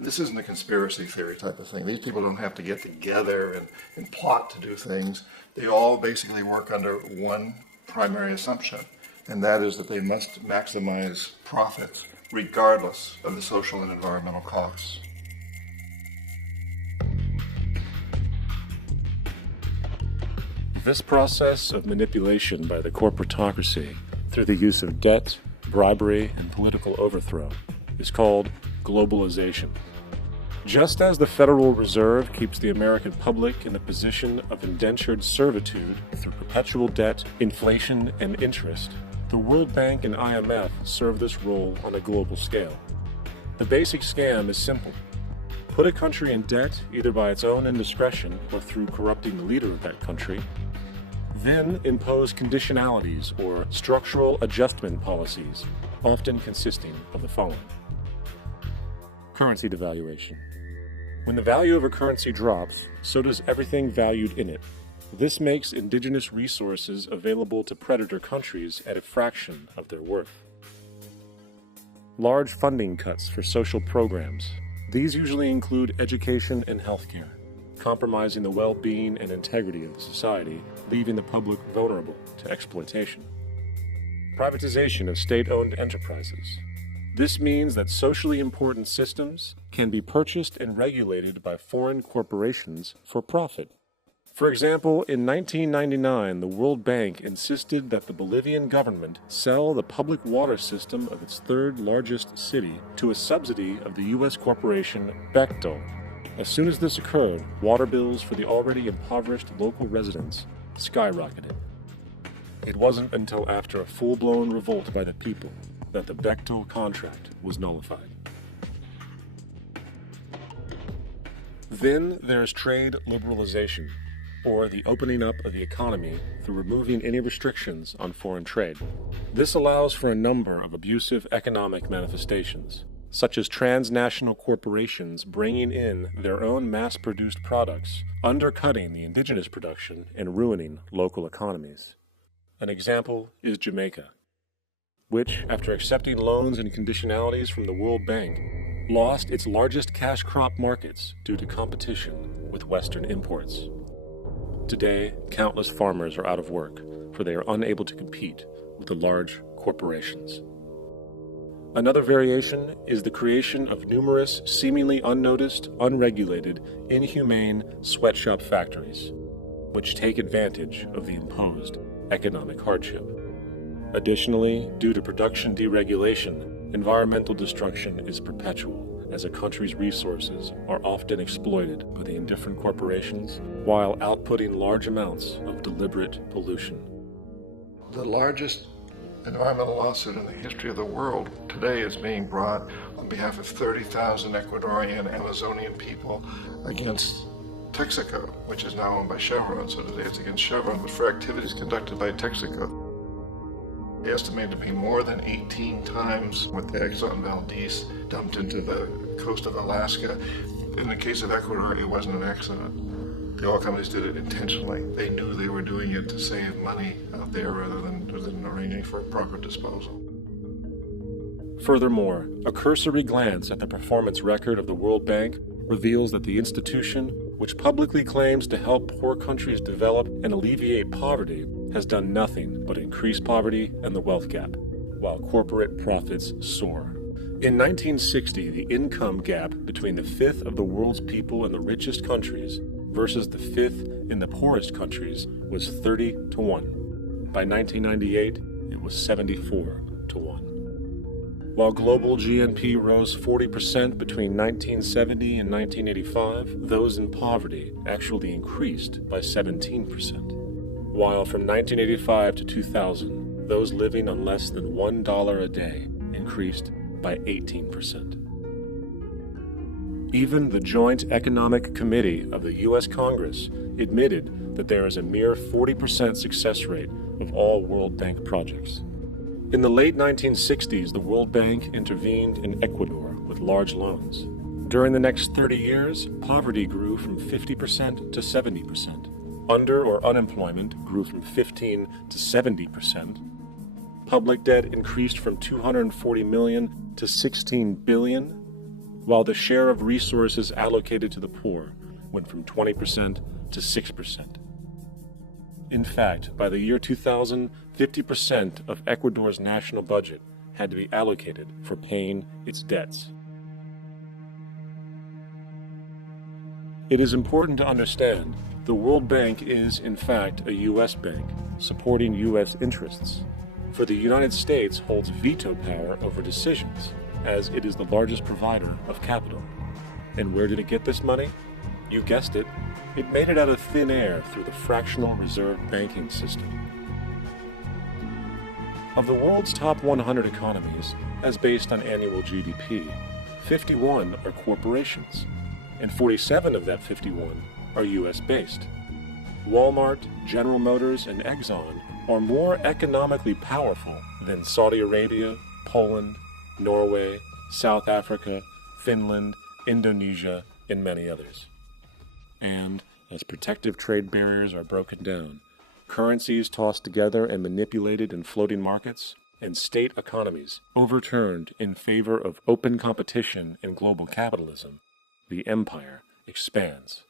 This isn't a conspiracy theory type of thing. These people don't have to get together and plot to do things. They all basically work under one primary assumption, and that is that they must maximize profits regardless of the social and environmental costs. This process of manipulation by the corporatocracy through the use of debt, bribery, and political overthrow is called globalization. Just as the Federal Reserve keeps the American public in a position of indentured servitude through perpetual debt, inflation, and interest, the World Bank and IMF serve this role on a global scale. The basic scam is simple. Put a country in debt either by its own indiscretion or through corrupting the leader of that country, then impose conditionalities or structural adjustment policies, often consisting of the following. Currency devaluation. When the value of a currency drops, so does everything valued in it. This makes indigenous resources available to predator countries at a fraction of their worth. Large funding cuts for social programs. These usually include education and healthcare, compromising the well-being and integrity of the society, leaving the public vulnerable to exploitation. Privatization of state-owned enterprises. This means that socially important systems can be purchased and regulated by foreign corporations for profit. For example, in 1999, the World Bank insisted that the Bolivian government sell the public water system of its third largest city to a subsidy of the U.S. corporation Bechtel. As soon as this occurred, water bills for the already impoverished local residents skyrocketed. It wasn't until after a full-blown revolt by the people that the Bechtel contract was nullified. Then there's trade liberalization, or the opening up of the economy through removing any restrictions on foreign trade. This allows for a number of abusive economic manifestations, such as transnational corporations bringing in their own mass-produced products, undercutting the indigenous production and ruining local economies. An example is Jamaica, which, after accepting loans and conditionalities from the World Bank, lost its largest cash crop markets due to competition with Western imports. Today, countless farmers are out of work, for they are unable to compete with the large corporations. Another variation is the creation of numerous, seemingly unnoticed, unregulated, inhumane sweatshop factories, which take advantage of the imposed economic hardship. Additionally, due to production deregulation, environmental destruction is perpetual, as a country's resources are often exploited by the indifferent corporations while outputting large amounts of deliberate pollution. The largest environmental lawsuit in the history of the world today is being brought on behalf of 30,000 Ecuadorian Amazonian people against Texaco, which is now owned by Chevron. So today it's against Chevron, but for activities conducted by Texaco. They estimate to be more than 18 times what the Exxon Valdez dumped into the coast of Alaska. In the case of Ecuador, it wasn't an accident. The oil companies did it intentionally. They knew they were doing it to save money out there rather than arranging for proper disposal. Furthermore, a cursory glance at the performance record of the World Bank reveals that the institution, which publicly claims to help poor countries develop and alleviate poverty, has done nothing but increase poverty and the wealth gap, while corporate profits soar. In 1960, the income gap between the fifth of the world's people in the richest countries versus the fifth in the poorest countries was 30 to 1. By 1998, it was 74 to 1. While global GNP rose 40% between 1970 and 1985, those in poverty actually increased by 17%. While from 1985 to 2000, those living on less than $1 a day increased by 18%. Even the Joint Economic Committee of the U.S. Congress admitted that there is a mere 40% success rate of all World Bank projects. In the late 1960s, the World Bank intervened in Ecuador with large loans. During the next 30 years, poverty grew from 50% to 70%. Under or unemployment grew from 15 to 70%. Public debt increased from 240 million to 16 billion, while the share of resources allocated to the poor went from 20% to 6%. In fact, by the year 2000, 50% of Ecuador's national budget had to be allocated for paying its debts. It is important to understand the World Bank is, in fact, a U.S. bank, supporting U.S. interests. For the United States holds veto power over decisions, as it is the largest provider of capital. And where did it get this money? You guessed it, it made it out of thin air through the Fractional Reserve banking system. Of the world's top 100 economies, as based on annual GDP, 51 are corporations, and 47 of that 51 are US-based. Walmart, General Motors, and Exxon are more economically powerful than Saudi Arabia, Poland, Norway, South Africa, Finland, Indonesia, and many others. And as protective trade barriers are broken down, currencies tossed together and manipulated in floating markets, and state economies overturned in favor of open competition and global capitalism, the empire expands.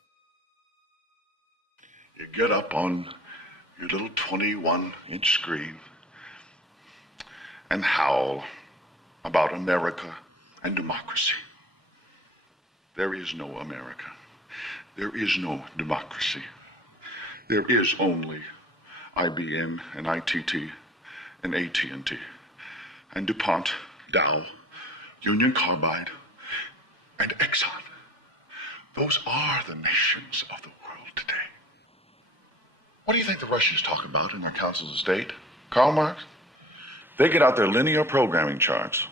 You get up on your little 21-inch screen and howl about America and democracy. There is no America. There is no democracy. There is only IBM and ITT and AT&T and DuPont, Dow, Union Carbide, and Exxon. Those are the nations of the world today. What do you think the Russians talk about in their councils of state? Karl Marx? They get out their linear programming charts,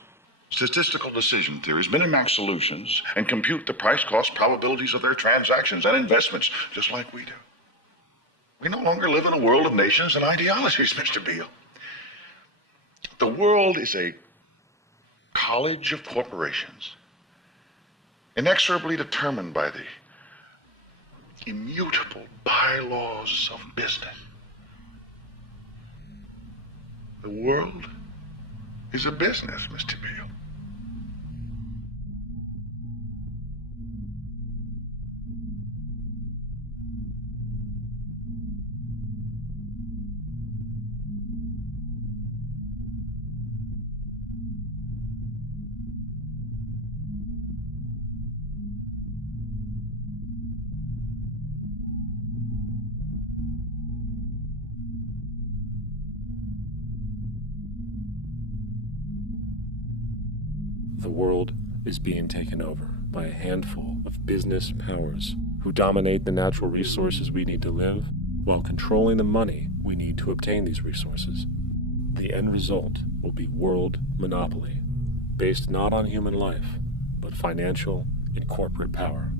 statistical decision theories, minimax solutions, and compute the price-cost probabilities of their transactions and investments, just like we do. We no longer live in a world of nations and ideologies, Mr. Beale. The world is a college of corporations, inexorably determined by the immutable bylaws of business. The world is a business, Mr. Beale. The world is being taken over by a handful of business powers who dominate the natural resources we need to live while controlling the money we need to obtain these resources. The end result will be world monopoly, based not on human life, but financial and corporate power.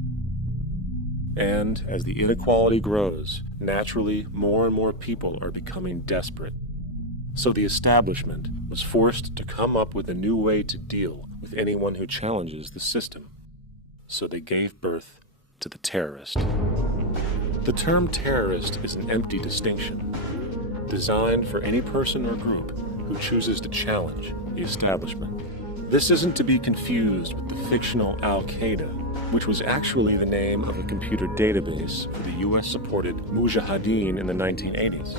And as the inequality grows, naturally more and more people are becoming desperate. So the establishment was forced to come up with a new way to deal with anyone who challenges the system. So they gave birth to the terrorist. The term terrorist is an empty distinction, designed for any person or group who chooses to challenge the establishment. This isn't to be confused with the fictional Al-Qaeda, which was actually the name of a computer database for the US-supported Mujahideen in the 1980s.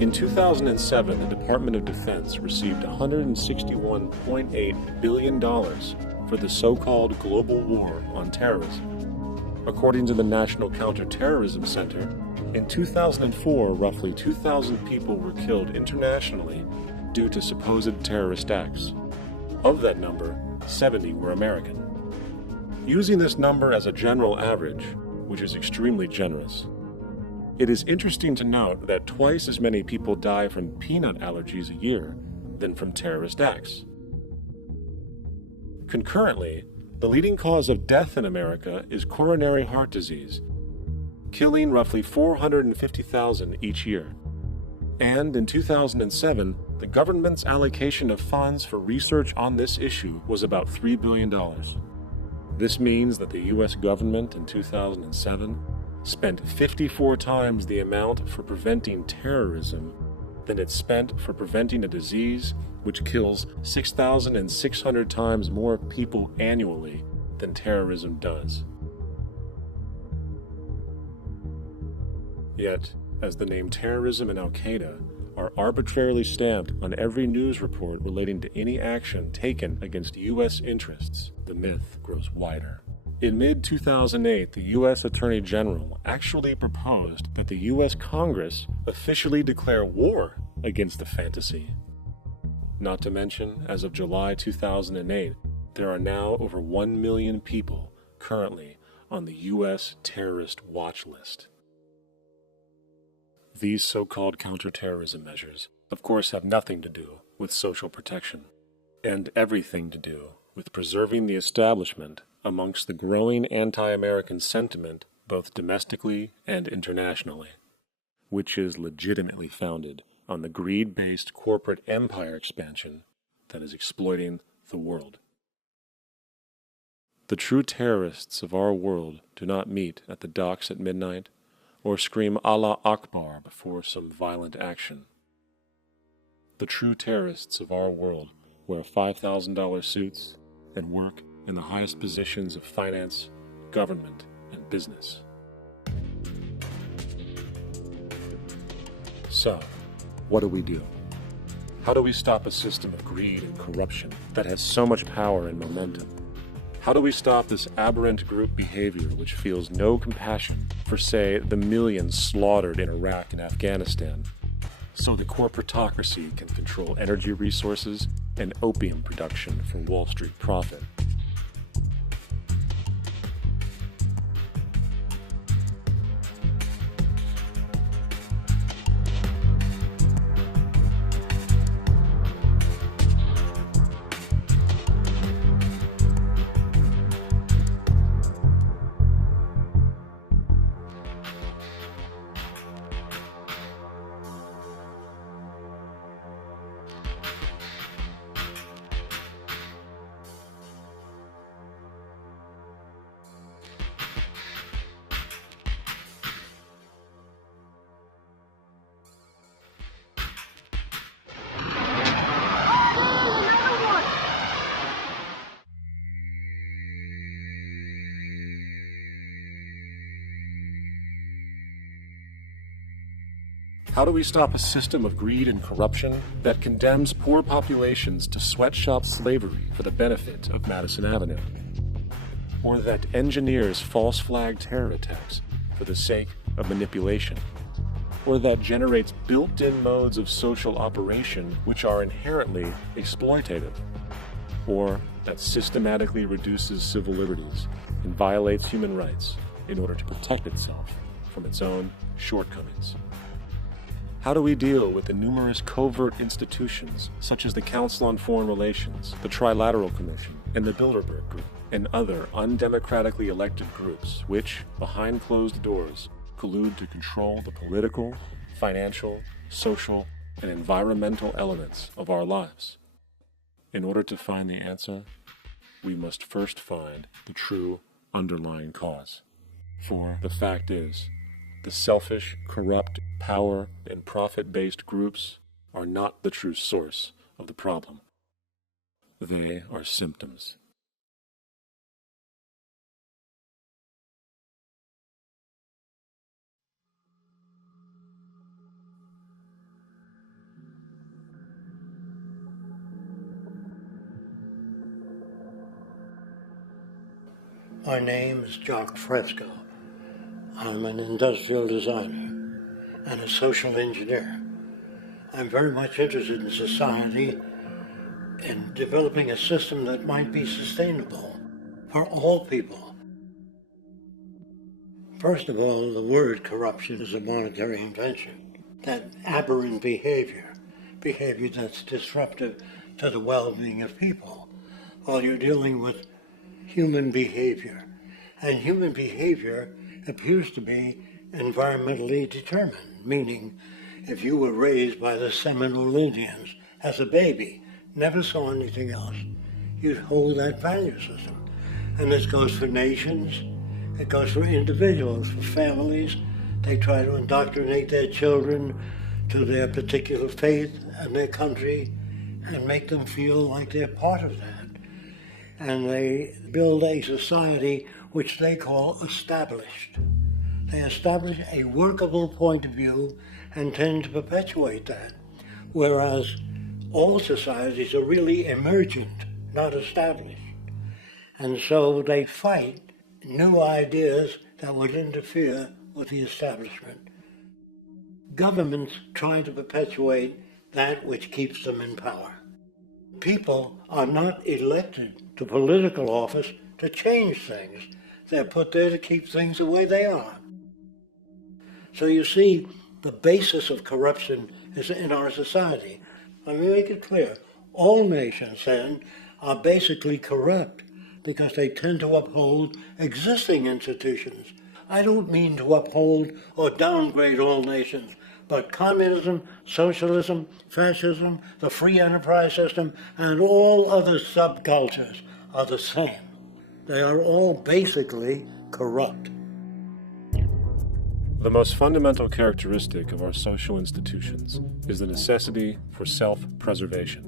In 2007, the Department of Defense received $161.8 billion for the so-called global war on terrorism. According to the National Counterterrorism Center, in 2004, roughly 2,000 people were killed internationally due to supposed terrorist acts. Of that number, 70 were American. Using this number as a general average, which is extremely generous, it is interesting to note that twice as many people die from peanut allergies a year than from terrorist acts. Concurrently, the leading cause of death in America is coronary heart disease, killing roughly 450,000 each year. And in 2007, the government's allocation of funds for research on this issue was about $3 billion. This means that the US government in 2007 spent 54 times the amount for preventing terrorism than it spent for preventing a disease which kills 6,600 times more people annually than terrorism does. Yet, as the name terrorism and Al-Qaeda are arbitrarily stamped on every news report relating to any action taken against U.S. interests, the myth grows wider. In mid-2008, the U.S. Attorney General actually proposed that the U.S. Congress officially declare war against the fantasy. Not to mention, as of July 2008, there are now over 1 million people currently on the U.S. terrorist watch list. These so-called counterterrorism measures, of course, have nothing to do with social protection, and everything to do with preserving the establishment amongst the growing anti-American sentiment both domestically and internationally, which is legitimately founded on the greed-based corporate empire expansion that is exploiting the world. The true terrorists of our world do not meet at the docks at midnight or scream Allah Akbar before some violent action. The true terrorists of our world wear $5,000 suits and work in the highest positions of finance, government, and business. So, what do we do? How do we stop a system of greed and corruption that has so much power and momentum? How do we stop this aberrant group behavior which feels no compassion for, say, the millions slaughtered in Iraq and Afghanistan, so the corporatocracy can control energy resources and opium production for Wall Street profit? How do we stop a system of greed and corruption that condemns poor populations to sweatshop slavery for the benefit of Madison Avenue? Or that engineers false flag terror attacks for the sake of manipulation? Or that generates built-in modes of social operation which are inherently exploitative? Or that systematically reduces civil liberties and violates human rights in order to protect itself from its own shortcomings? How do we deal with the numerous covert institutions, such as the Council on Foreign Relations, the Trilateral Commission, and the Bilderberg Group, and other undemocratically elected groups which, behind closed doors, collude to control the political, financial, social, and environmental elements of our lives? In order to find the answer, we must first find the true underlying cause. For the fact is, the selfish, corrupt, power, and profit-based groups are not the true source of the problem. They are symptoms. My name is Jacque Fresco. I'm an industrial designer and a social engineer. I'm very much interested in society and developing a system that might be sustainable for all people. First of all, the word corruption is a monetary invention. That aberrant behavior that's disruptive to the well-being of people, while you're dealing with human behavior. And human behavior appears to be environmentally determined, meaning if you were raised by the Seminole Indians as a baby, never saw anything else, you'd hold that value system. And this goes for nations, it goes for individuals, for families. They try to indoctrinate their children to their particular faith and their country and make them feel like they're part of that. And they build a society which they call established. They establish a workable point of view and tend to perpetuate that, whereas all societies are really emergent, not established. And so they fight new ideas that would interfere with the establishment. Governments try to perpetuate that which keeps them in power. People are not elected to political office to change things. They're put there to keep things the way they are. So you see, the basis of corruption is in our society. Let me make it clear. All nations, then, are basically corrupt because they tend to uphold existing institutions. I don't mean to uphold or downgrade all nations, but communism, socialism, fascism, the free enterprise system, and all other subcultures are the same. They are all basically corrupt. The most fundamental characteristic of our social institutions is the necessity for self-preservation.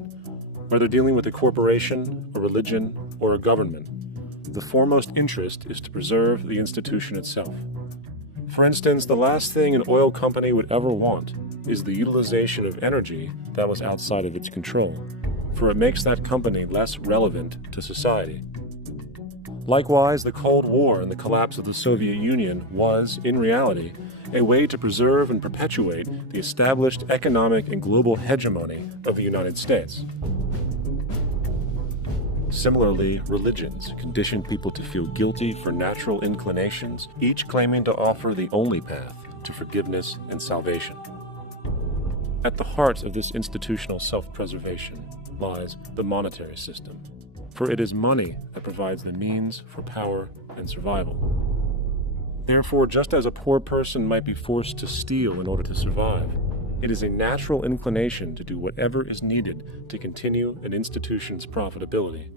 Whether dealing with a corporation, a religion, or a government, the foremost interest is to preserve the institution itself. For instance, the last thing an oil company would ever want is the utilization of energy that was outside of its control, for it makes that company less relevant to society. Likewise, the Cold War and the collapse of the Soviet Union was, in reality, a way to preserve and perpetuate the established economic and global hegemony of the United States. Similarly, religions condition people to feel guilty for natural inclinations, each claiming to offer the only path to forgiveness and salvation. At the heart of this institutional self-preservation lies the monetary system, for it is money that provides the means for power and survival. Therefore, just as a poor person might be forced to steal in order to survive, it is a natural inclination to do whatever is needed to continue an institution's profitability.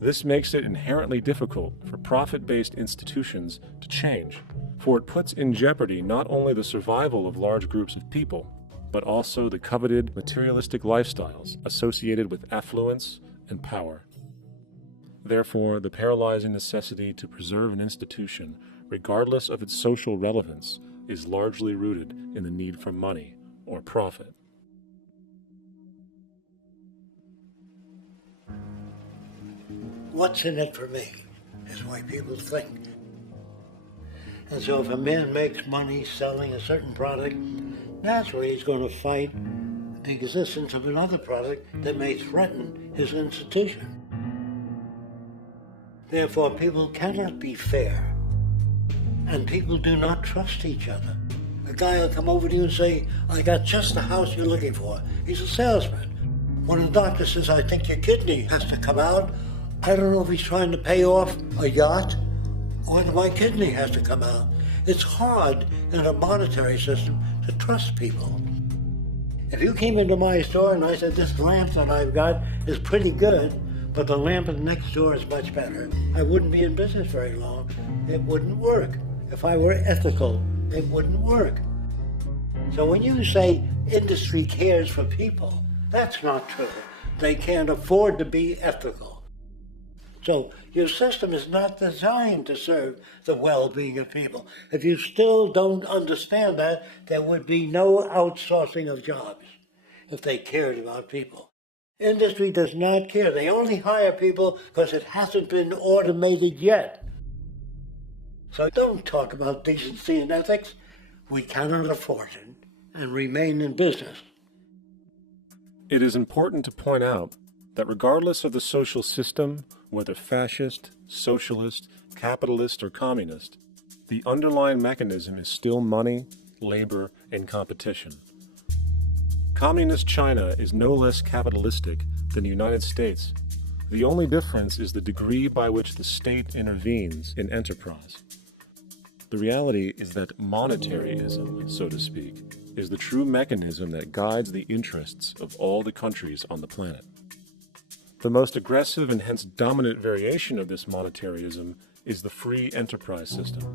This makes it inherently difficult for profit-based institutions to change, for it puts in jeopardy not only the survival of large groups of people, but also the coveted materialistic lifestyles associated with affluence and power. Therefore, the paralyzing necessity to preserve an institution, regardless of its social relevance, is largely rooted in the need for money or profit. What's in it for me is the way people think. And so if a man makes money selling a certain product, naturally he's going to fight the existence of another product that may threaten his institution. Therefore, people cannot be fair, and people do not trust each other. A guy will come over to you and say, I got just the house you're looking for. He's a salesman. When the doctor says, I think your kidney has to come out, I don't know if he's trying to pay off a yacht or whether my kidney has to come out. It's hard in a monetary system to trust people. If you came into my store and I said, this lamp that I've got is pretty good, but the lamp at the next door is much better, I wouldn't be in business very long. It wouldn't work. If I were ethical, it wouldn't work. So when you say industry cares for people, that's not true. They can't afford to be ethical. So your system is not designed to serve the well-being of people. If you still don't understand that, there would be no outsourcing of jobs if they cared about people. Industry does not care. They only hire people because it hasn't been automated yet. So don't talk about decency and ethics. We cannot afford it and remain in business. It is important to point out that regardless of the social system, whether fascist, socialist, capitalist, or communist, the underlying mechanism is still money, labor, and competition. Communist China is no less capitalistic than the United States. The only difference is the degree by which the state intervenes in enterprise. The reality is that monetaryism, so to speak, is the true mechanism that guides the interests of all the countries on the planet. The most aggressive and hence dominant variation of this monetaryism is the free enterprise system.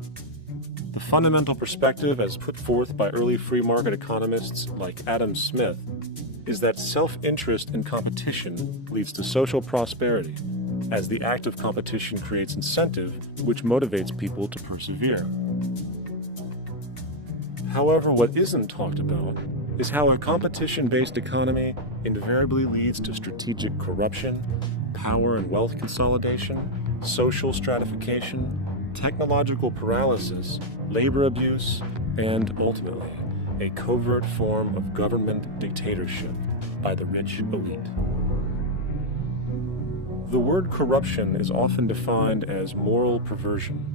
The fundamental perspective as put forth by early free market economists like Adam Smith is that self-interest in competition leads to social prosperity, as the act of competition creates incentive which motivates people to persevere. However, what isn't talked about is how a competition-based economy invariably leads to strategic corruption, power and wealth consolidation, social stratification, technological paralysis, labor abuse, and ultimately, a covert form of government dictatorship by the rich elite. The word corruption is often defined as moral perversion.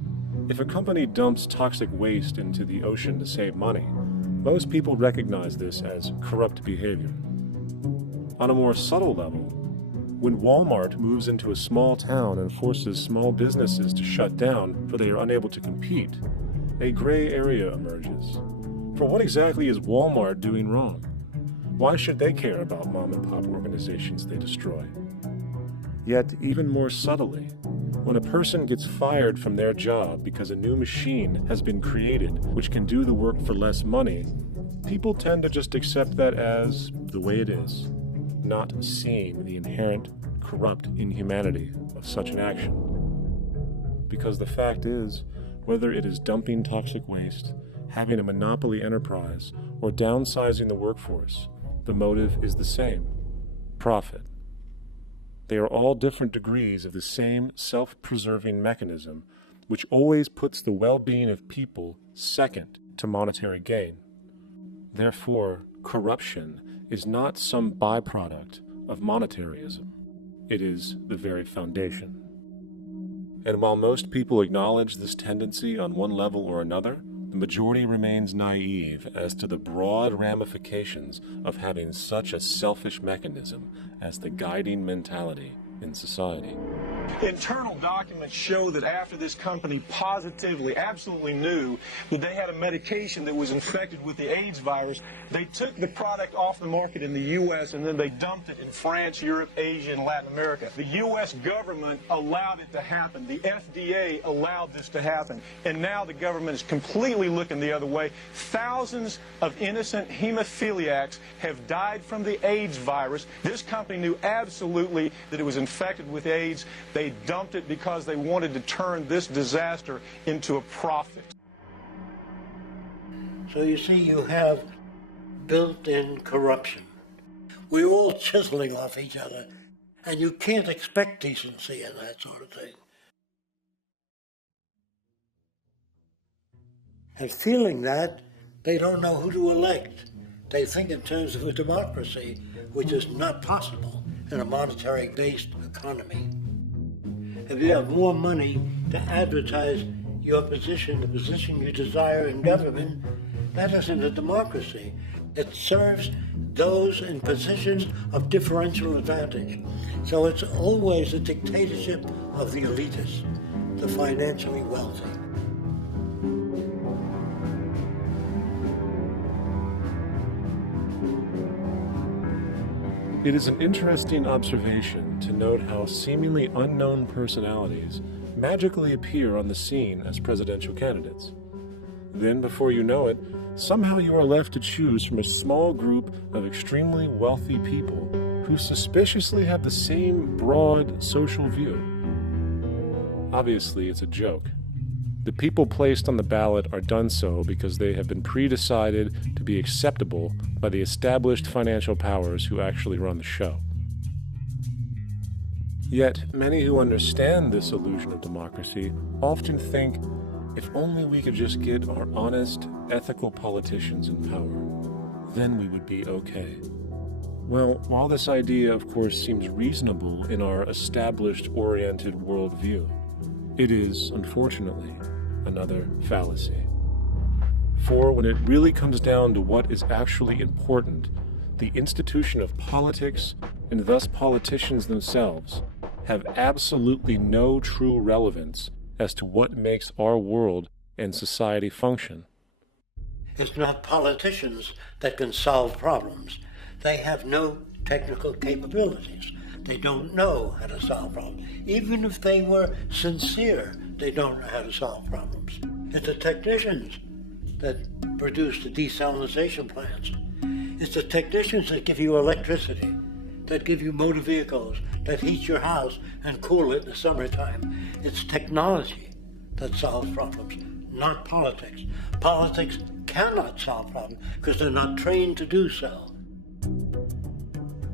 If a company dumps toxic waste into the ocean to save money, most people recognize this as corrupt behavior. On a more subtle level, when Walmart moves into a small town and forces small businesses to shut down for they are unable to compete, a gray area emerges. For what exactly is Walmart doing wrong? Why should they care about mom-and-pop organizations they destroy? Yet, even more subtly, when a person gets fired from their job because a new machine has been created which can do the work for less money, people tend to just accept that as the way it is, not seeing the inherent corrupt inhumanity of such an action. Because the fact is, whether it is dumping toxic waste, having a monopoly enterprise, or downsizing the workforce, the motive is the same: profit. They are all different degrees of the same self-preserving mechanism, which always puts the well-being of people second to monetary gain. Therefore, corruption is not some byproduct of monetaryism. It is the very foundation. And while most people acknowledge this tendency on one level or another, the majority remains naive as to the broad ramifications of having such a selfish mechanism as the guiding mentality in society. Internal documents show that after this company positively, absolutely knew that they had a medication that was infected with the AIDS virus, they took the product off the market in the U.S. and then they dumped it in France, Europe, Asia, and Latin America. The U.S. government allowed it to happen. The FDA allowed this to happen. And now the government is completely looking the other way. Thousands of innocent hemophiliacs have died from the AIDS virus. This company knew absolutely that it was infected with AIDS. They dumped it because they wanted to turn this disaster into a profit. So you see, you have built-in corruption. We're all chiseling off each other, and you can't expect decency and that sort of thing. And feeling that, they don't know who to elect. They think in terms of a democracy, which is not possible in a monetary-based economy. If you have more money to advertise your position, the position you desire in government, that isn't a democracy. It serves those in positions of differential advantage. So it's always a dictatorship of the elitists, the financially wealthy. It is an interesting observation to note how seemingly unknown personalities magically appear on the scene as presidential candidates. Then, before you know it, somehow you are left to choose from a small group of extremely wealthy people who suspiciously have the same broad social view. Obviously, it's a joke. The people placed on the ballot are done so because they have been pre-decided to be acceptable by the established financial powers who actually run the show. Yet, many who understand this illusion of democracy often think, if only we could just get our honest, ethical politicians in power, then we would be okay. Well, while this idea, of course, seems reasonable in our established-oriented worldview, it is, unfortunately, another fallacy. For when it really comes down to what is actually important, the institution of politics, and thus politicians themselves, have absolutely no true relevance as to what makes our world and society function. It's not politicians that can solve problems. They have no technical capabilities. They don't know how to solve problems. Even if they were sincere, they don't know how to solve problems. It's the technicians that produce the desalination plants. It's the technicians that give you electricity, that give you motor vehicles, that heat your house and cool it in the summertime. It's technology that solves problems, not politics. Politics cannot solve problems because they're not trained to do so.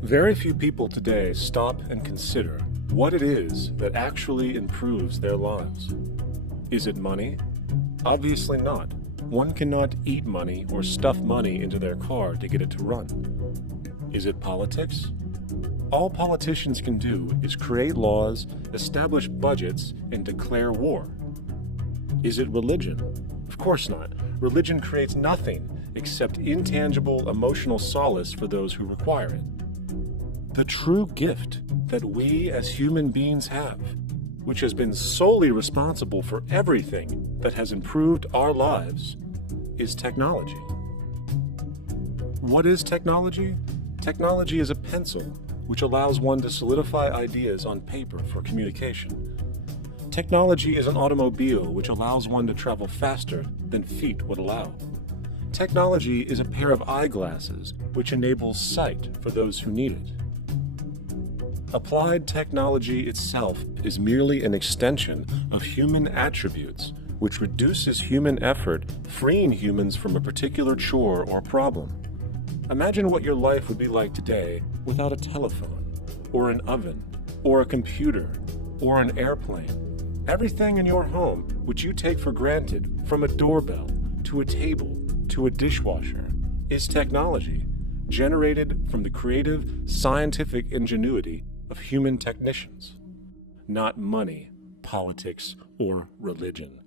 Very few people today stop and consider what it is that actually improves their lives. Is it money? Obviously not. One cannot eat money or stuff money into their car to get it to run. Is it politics? All politicians can do is create laws, establish budgets, and declare war. Is it religion? Of course not. Religion creates nothing except intangible emotional solace for those who require it. The true gift that we as human beings have, which has been solely responsible for everything that has improved our lives, is technology. What is technology? Technology is a pencil which allows one to solidify ideas on paper for communication. Technology is an automobile which allows one to travel faster than feet would allow. Technology is a pair of eyeglasses which enables sight for those who need it. Applied technology itself is merely an extension of human attributes which reduces human effort, freeing humans from a particular chore or problem. Imagine what your life would be like today without a telephone, or an oven, or a computer, or an airplane. Everything in your home which you take for granted, from a doorbell, to a table, to a dishwasher, is technology, generated from the creative, scientific ingenuity of human technicians. Not money, politics, or religion.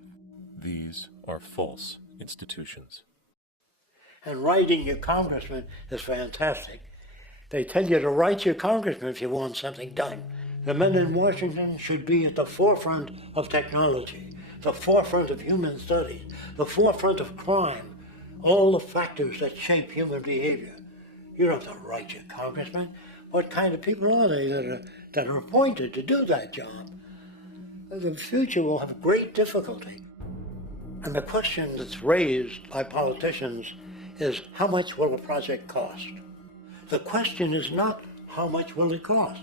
These are false institutions. And writing your congressman is fantastic. They tell you to write your congressman if you want something done. The men in Washington should be at the forefront of technology, the forefront of human studies, the forefront of crime, all the factors that shape human behavior. You don't have to write your congressman. What kind of people are they that are appointed to do that job? The future will have great difficulty. And the question that's raised by politicians is, how much will a project cost? The question is not, how much will it cost?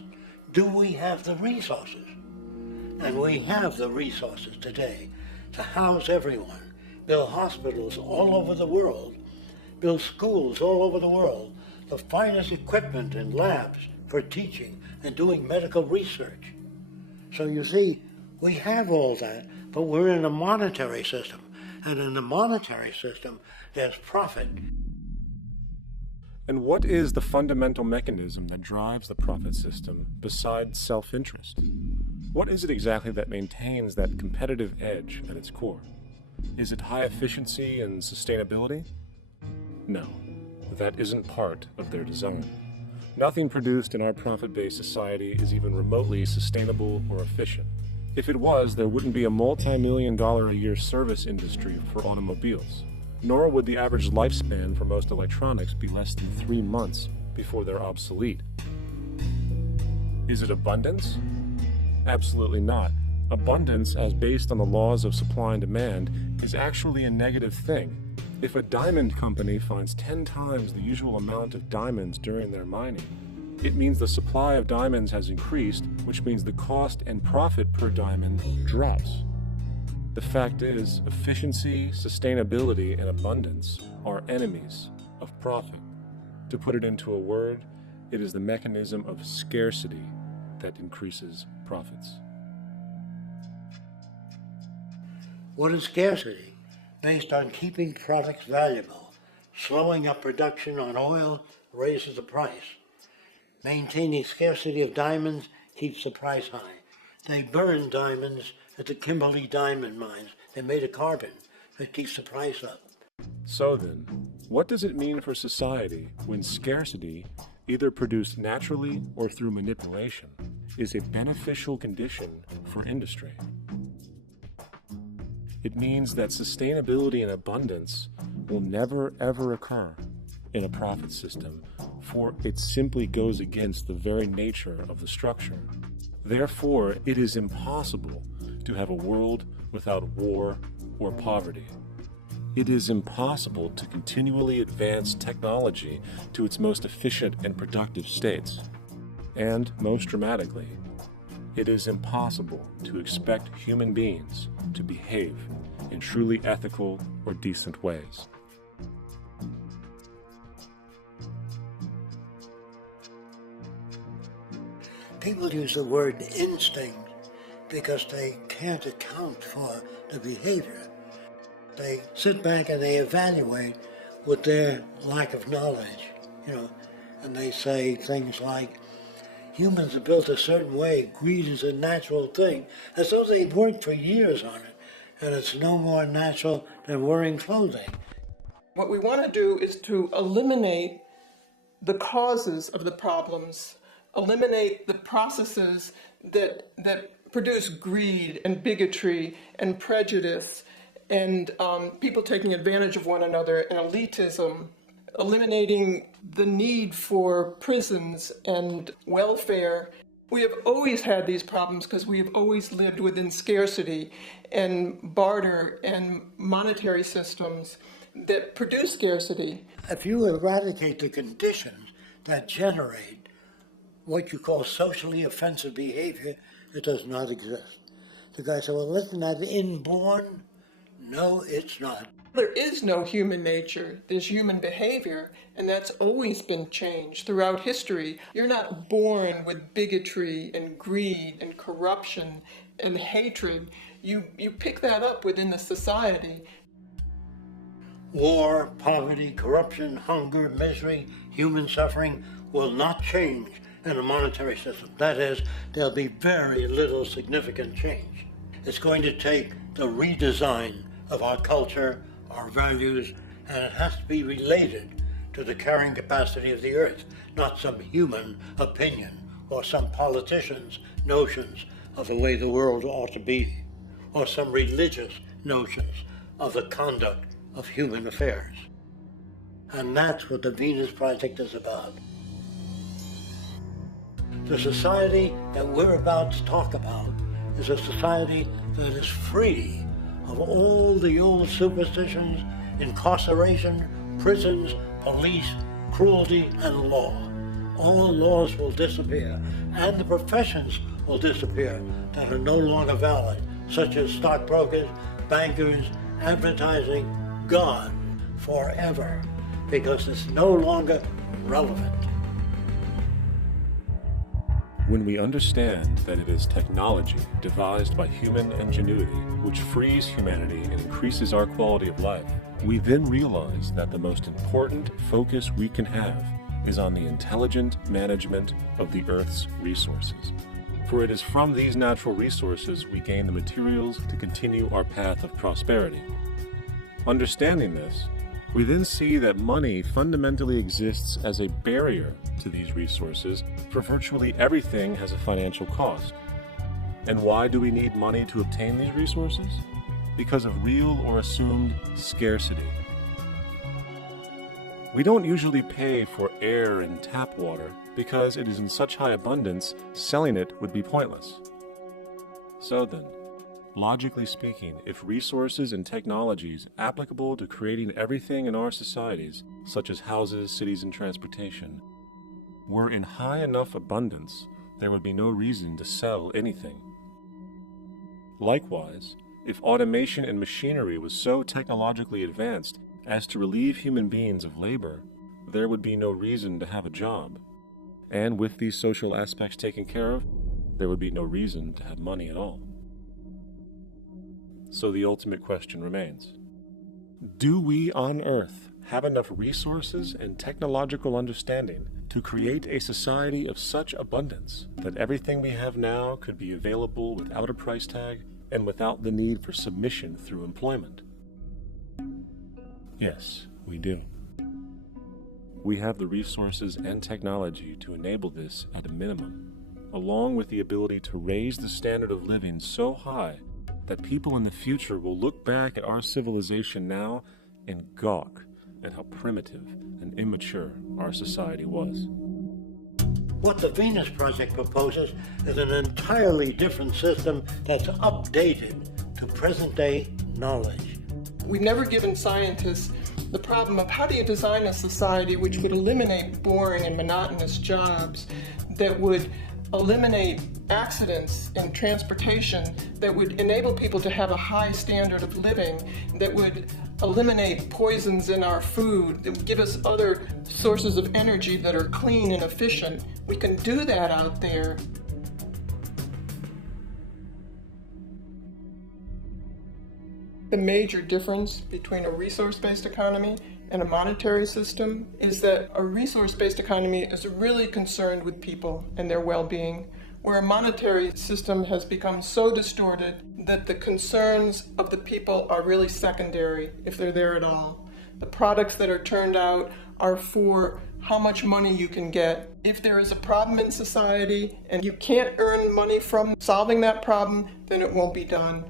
Do we have the resources? And we have the resources today to house everyone, build hospitals all over the world, build schools all over the world, the finest equipment and labs for teaching and doing medical research. So you see, we have all that, but we're in a monetary system. And in the monetary system, there's profit. And what is the fundamental mechanism that drives the profit system besides self-interest? What is it exactly that maintains that competitive edge at its core? Is it high efficiency and sustainability? No, that isn't part of their design. Nothing produced in our profit-based society is even remotely sustainable or efficient. If it was, there wouldn't be a multi-million-dollar-a-year service industry for automobiles, nor would the average lifespan for most electronics be less than 3 months before they're obsolete. Is it abundance? Absolutely not. Abundance, as based on the laws of supply and demand, is actually a negative thing. If a diamond company finds 10 times the usual amount of diamonds during their mining, it means the supply of diamonds has increased, which means the cost and profit per diamond drops. The fact is, efficiency, sustainability, and abundance are enemies of profit. To put it into a word, it is the mechanism of scarcity that increases profits. What is scarcity? Based on keeping products valuable. Slowing up production on oil raises the price. Maintaining scarcity of diamonds keeps the price high. They burn diamonds at the Kimberley diamond mines. They made a carbon that keeps the price up. So then, what does it mean for society when scarcity, either produced naturally or through manipulation, is a beneficial condition for industry? It means that sustainability and abundance will never ever occur in a profit system, for it simply goes against the very nature of the structure. Therefore, it is impossible to have a world without war or poverty. It is impossible to continually advance technology to its most efficient and productive states. And, most dramatically, it is impossible to expect human beings to behave in truly ethical or decent ways. People use the word instinct because they can't account for the behavior. They sit back and they evaluate with their lack of knowledge, and they say things like, humans are built a certain way, greed is a natural thing, as though they've worked for years on it, and it's no more natural than wearing clothing. What we want to do is to eliminate the causes of the problems, eliminate the processes that produce greed and bigotry and prejudice and people taking advantage of one another and elitism, eliminating the need for prisons and welfare. We have always had these problems because we have always lived within scarcity and barter and monetary systems that produce scarcity. If you eradicate the conditions that generate what you call socially offensive behavior, it does not exist. The guy said, well, isn't that inborn? No, it's not. There is no human nature. There's human behavior, and that's always been changed throughout history. You're not born with bigotry and greed and corruption and hatred. You pick that up within the society. War, poverty, corruption, hunger, misery, human suffering will not change in a monetary system. That is, there'll be very little significant change. It's going to take the redesign of our culture, our values, and it has to be related to the carrying capacity of the earth, not some human opinion or some politician's notions of the way the world ought to be, or some religious notions of the conduct of human affairs. And that's what the Venus Project is about. The society that we're about to talk about is a society that is free of all the old superstitions, incarceration, prisons, police, cruelty, and law. All laws will disappear, and the professions will disappear that are no longer valid, such as stockbrokers, bankers, advertising, gone forever, because it's no longer relevant. When we understand that it is technology devised by human ingenuity which frees humanity and increases our quality of life, we then realize that the most important focus we can have is on the intelligent management of the Earth's resources. For it is from these natural resources we gain the materials to continue our path of prosperity. Understanding this, we then see that money fundamentally exists as a barrier to these resources, for virtually everything has a financial cost. And why do we need money to obtain these resources? Because of real or assumed scarcity. We don't usually pay for air and tap water because it is in such high abundance, selling it would be pointless. So then, logically speaking, if resources and technologies applicable to creating everything in our societies, such as houses, cities, and transportation, were in high enough abundance, there would be no reason to sell anything. Likewise, if automation and machinery was so technologically advanced as to relieve human beings of labor, there would be no reason to have a job. And with these social aspects taken care of, there would be no reason to have money at all. So the ultimate question remains: do we on Earth have enough resources and technological understanding to create a society of such abundance that everything we have now could be available without a price tag and without the need for submission through employment? Yes, we do. We have the resources and technology to enable this at a minimum, along with the ability to raise the standard of living so high that people in the future will look back at our civilization now and gawk at how primitive and immature our society was. What the Venus Project proposes is an entirely different system that's updated to present-day knowledge. We've never given scientists the problem of how do you design a society which would eliminate boring and monotonous jobs, that would eliminate accidents in transportation, that would enable people to have a high standard of living, that would eliminate poisons in our food, that would give us other sources of energy that are clean and efficient. We can do that out there. The major difference between a resource-based economy and a monetary system is that a resource-based economy is really concerned with people and their well-being, where a monetary system has become so distorted that the concerns of the people are really secondary, if they're there at all. The products that are turned out are for how much money you can get. If there is a problem in society and you can't earn money from solving that problem, then it won't be done.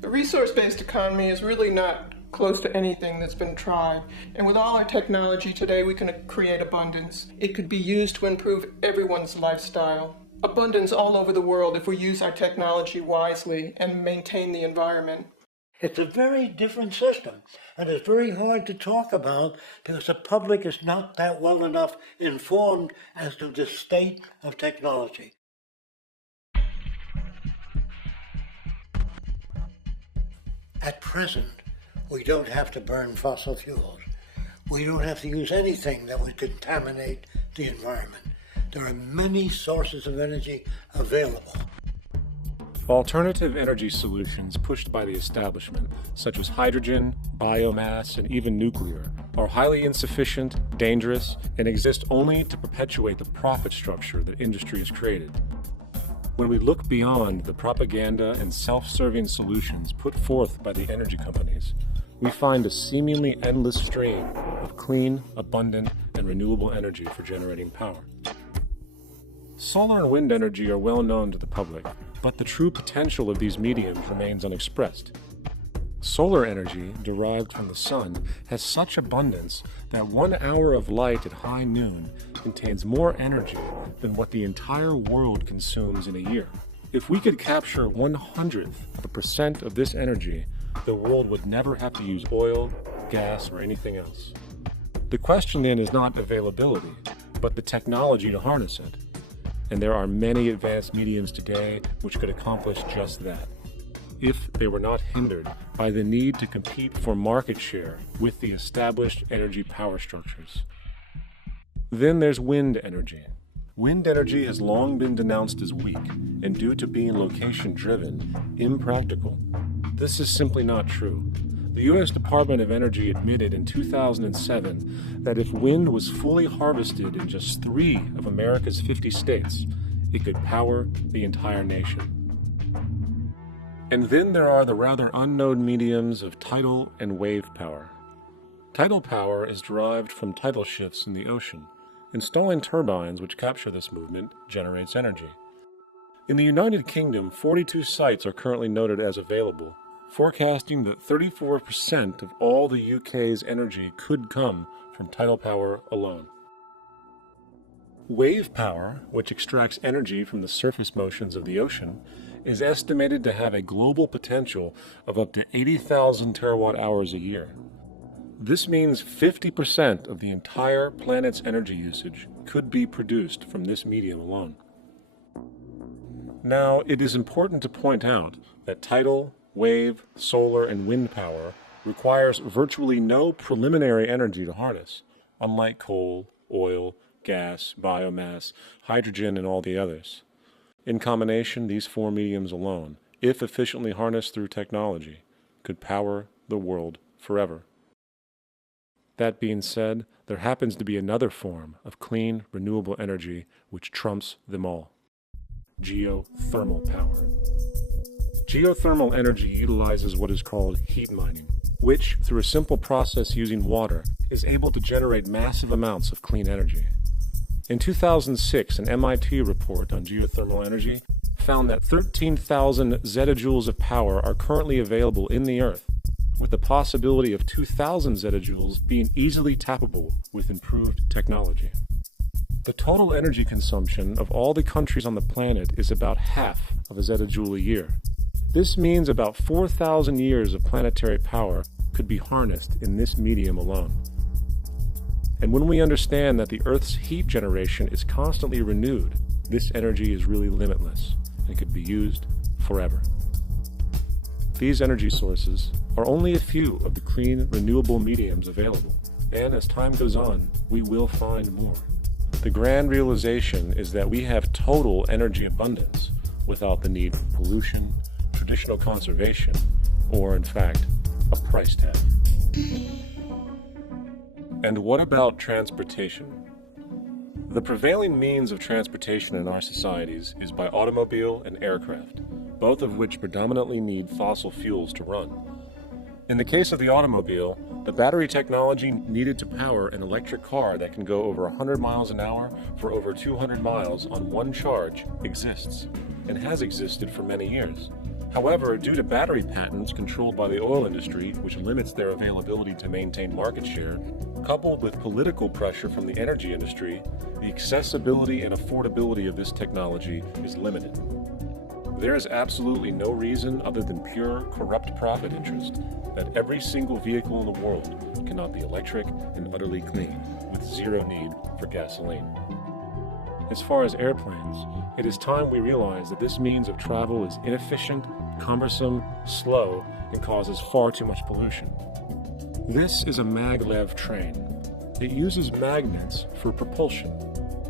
The resource-based economy is really not close to anything that's been tried. And with all our technology today, we can create abundance. It could be used to improve everyone's lifestyle. Abundance all over the world if we use our technology wisely and maintain the environment. It's a very different system, and it's very hard to talk about because the public is not that well enough informed as to the state of technology. At present, we don't have to burn fossil fuels. We don't have to use anything that would contaminate the environment. There are many sources of energy available. Alternative energy solutions pushed by the establishment, such as hydrogen, biomass, and even nuclear, are highly insufficient, dangerous, and exist only to perpetuate the profit structure that industry has created. When we look beyond the propaganda and self-serving solutions put forth by the energy companies, we find a seemingly endless stream of clean, abundant, and renewable energy for generating power. Solar and wind energy are well known to the public, but the true potential of these mediums remains unexpressed. Solar energy, derived from the sun, has such abundance that 1 hour of light at high noon contains more energy than what the entire world consumes in a year. If we could capture 1/100% of this energy, the world would never have to use oil, gas, or anything else. The question then is not availability, but the technology to harness it. And there are many advanced mediums today which could accomplish just that, if they were not hindered by the need to compete for market share with the established energy power structures. Then there's wind energy. Wind energy has long been denounced as weak, and due to being location-driven, impractical. This is simply not true. The U.S. Department of Energy admitted in 2007 that if wind was fully harvested in just 3 of America's 50 states, it could power the entire nation. And then there are the rather unknown mediums of tidal and wave power. Tidal power is derived from tidal shifts in the ocean. Installing turbines which capture this movement generates energy. In the United Kingdom, 42 sites are currently noted as available, forecasting that 34% of all the UK's energy could come from tidal power alone. Wave power, which extracts energy from the surface motions of the ocean, is estimated to have a global potential of up to 80,000 terawatt-hours a year. This means 50% of the entire planet's energy usage could be produced from this medium alone. Now, it is important to point out that tidal, wave, solar, and wind power requires virtually no preliminary energy to harness, unlike coal, oil, gas, biomass, hydrogen, and all the others. In combination, these 4 mediums alone, if efficiently harnessed through technology, could power the world forever. That being said, there happens to be another form of clean, renewable energy which trumps them all: geothermal power. Geothermal energy utilizes what is called heat mining, which, through a simple process using water, is able to generate massive amounts of clean energy. In 2006, an MIT report on geothermal energy found that 13,000 zetajoules of power are currently available in the Earth, with the possibility of 2,000 zetajoules being easily tappable with improved technology. The total energy consumption of all the countries on the planet is about half of a zetajoule a year. This means about 4,000 years of planetary power could be harnessed in this medium alone. And when we understand that the Earth's heat generation is constantly renewed, this energy is really limitless and could be used forever. These energy sources are only a few of the clean, renewable mediums available, and as time goes on, we will find more. The grand realization is that we have total energy abundance without the need for pollution, traditional conservation, or in fact, a price tag. And what about transportation? The prevailing means of transportation in our societies is by automobile and aircraft, both of which predominantly need fossil fuels to run. In the case of the automobile, the battery technology needed to power an electric car that can go over 100 miles an hour for over 200 miles on one charge exists, and has existed for many years. However, due to battery patents controlled by the oil industry, which limits their availability to maintain market share, coupled with political pressure from the energy industry, the accessibility and affordability of this technology is limited. There is absolutely no reason other than pure corrupt profit interest that every single vehicle in the world cannot be electric and utterly clean, with zero need for gasoline. As far as airplanes, it is time we realize that this means of travel is inefficient, cumbersome, slow, and causes far too much pollution. This is a maglev train. It uses magnets for propulsion.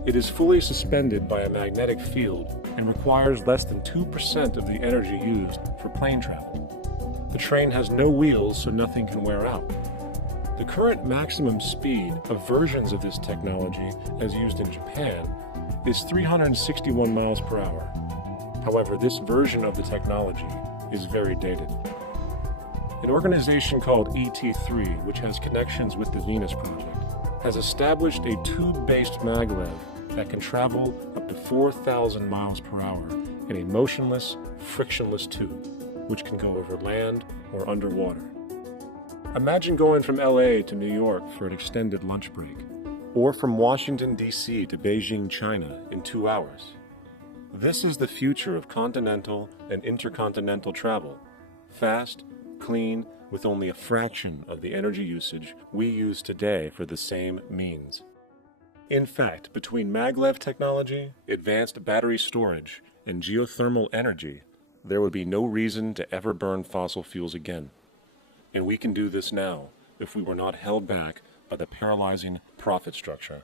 It is fully suspended by a magnetic field and requires less than 2% of the energy used for plane travel. The train has no wheels, so nothing can wear out. The current maximum speed of versions of this technology, as used in Japan, is 361 miles per hour. However, this version of the technology is very dated. An organization called ET3, which has connections with the Venus Project, has established a tube-based maglev that can travel up to 4,000 miles per hour in a motionless, frictionless tube, which can go over land or underwater. Imagine going from LA to New York for an extended lunch break, or from Washington, D.C. to Beijing, China in 2 hours. This is the future of continental and intercontinental travel. Fast, clean, with only a fraction of the energy usage we use today for the same means. In fact, between maglev technology, advanced battery storage, and geothermal energy, there would be no reason to ever burn fossil fuels again. And we can do this now if we were not held back by the paralyzing profit structure.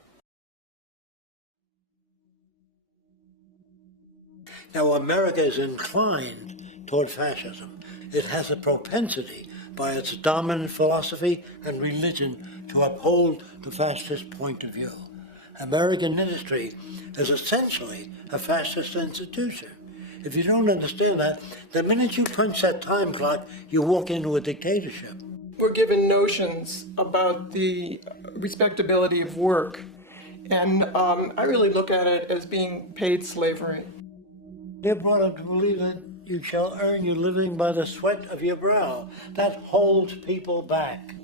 Now, America is inclined toward fascism. It has a propensity by its dominant philosophy and religion to uphold the fascist point of view. American industry is essentially a fascist institution. If you don't understand that, the minute you punch that time clock, you walk into a dictatorship. We're given notions about the respectability of work, and I really look at it as being paid slavery. They're brought up to believe that you shall earn your living by the sweat of your brow. That holds people back,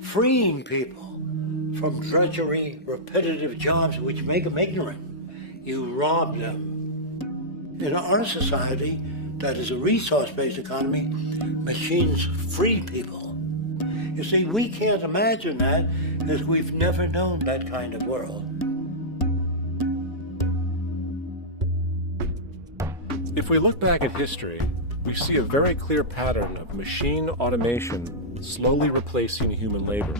freeing people from drudgery, repetitive jobs which make them ignorant. You rob them. In our society, that is a resource-based economy, machines free people. You see, we can't imagine that because we've never known that kind of world. If we look back at history, we see a very clear pattern of machine automation slowly replacing human labor.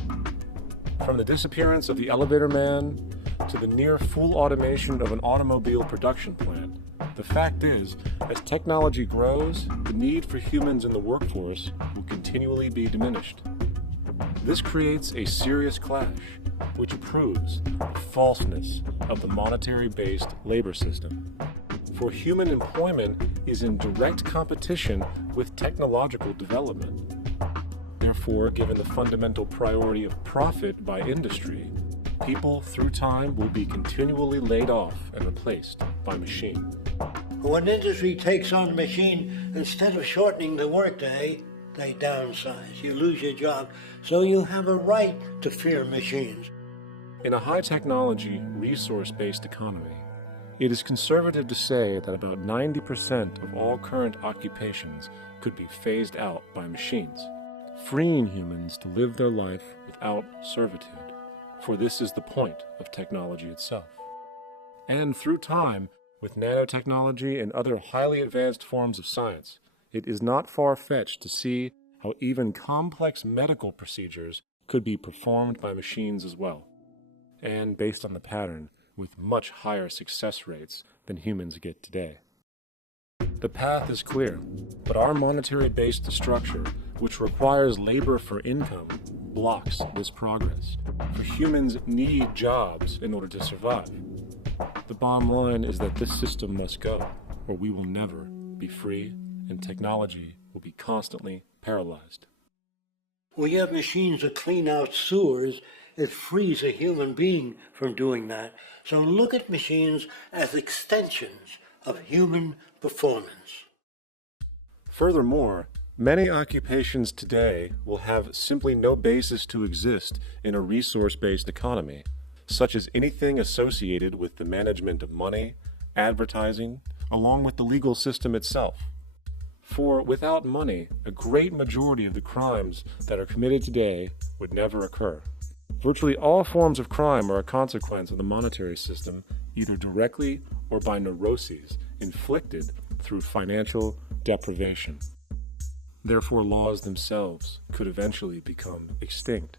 From the disappearance of the elevator man to the near full automation of an automobile production plant, the fact is, as technology grows, the need for humans in the workforce will continually be diminished. This creates a serious clash, which proves the falseness of the monetary-based labor system. For human employment is in direct competition with technological development. Therefore, given the fundamental priority of profit by industry, people through time will be continually laid off and replaced by machine. When industry takes on a machine, instead of shortening the workday, they downsize. You lose your job, so you have a right to fear machines. In a high-technology, resource-based economy, it is conservative to say that about 90% of all current occupations could be phased out by machines, freeing humans to live their life without servitude, for this is the point of technology itself. And through time, with nanotechnology and other highly advanced forms of science, it is not far-fetched to see how even complex medical procedures could be performed by machines as well, and based on the pattern, with much higher success rates than humans get today. The path is clear, but our monetary-based structure, which requires labor for income, blocks this progress. For humans need jobs in order to survive. The bottom line is that this system must go, or we will never be free, and technology will be constantly paralyzed. We have machines that clean out sewers. It frees a human being from doing that. So look at machines as extensions of human performance. Furthermore, many occupations today will have simply no basis to exist in a resource-based economy, such as anything associated with the management of money, advertising, along with the legal system itself. For without money, a great majority of the crimes that are committed today would never occur. Virtually all forms of crime are a consequence of the monetary system, either directly or by neuroses inflicted through financial deprivation. Therefore, laws themselves could eventually become extinct.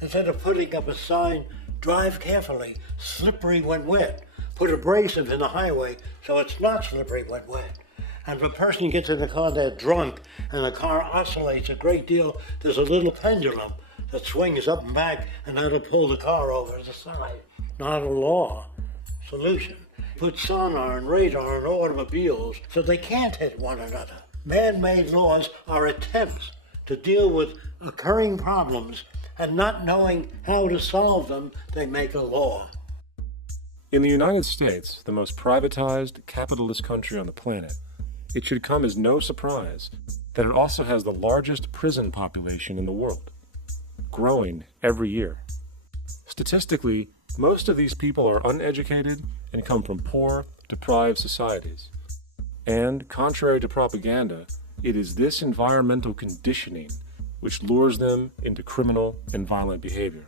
Instead of putting up a sign, drive carefully, slippery when wet, put abrasive in the highway so it's not slippery when wet. And if a person gets in the car, they're drunk, and the car oscillates a great deal, there's a little pendulum that swings up and back, and that'll pull the car over to the side. Not a law solution. Put sonar and radar in automobiles so they can't hit one another. Man-made laws are attempts to deal with occurring problems, and not knowing how to solve them, they make a law. In the United States, the most privatized, capitalist country on the planet, it should come as no surprise that it also has the largest prison population in the world, growing every year. Statistically, most of these people are uneducated and come from poor, deprived societies. And, contrary to propaganda, it is this environmental conditioning which lures them into criminal and violent behavior.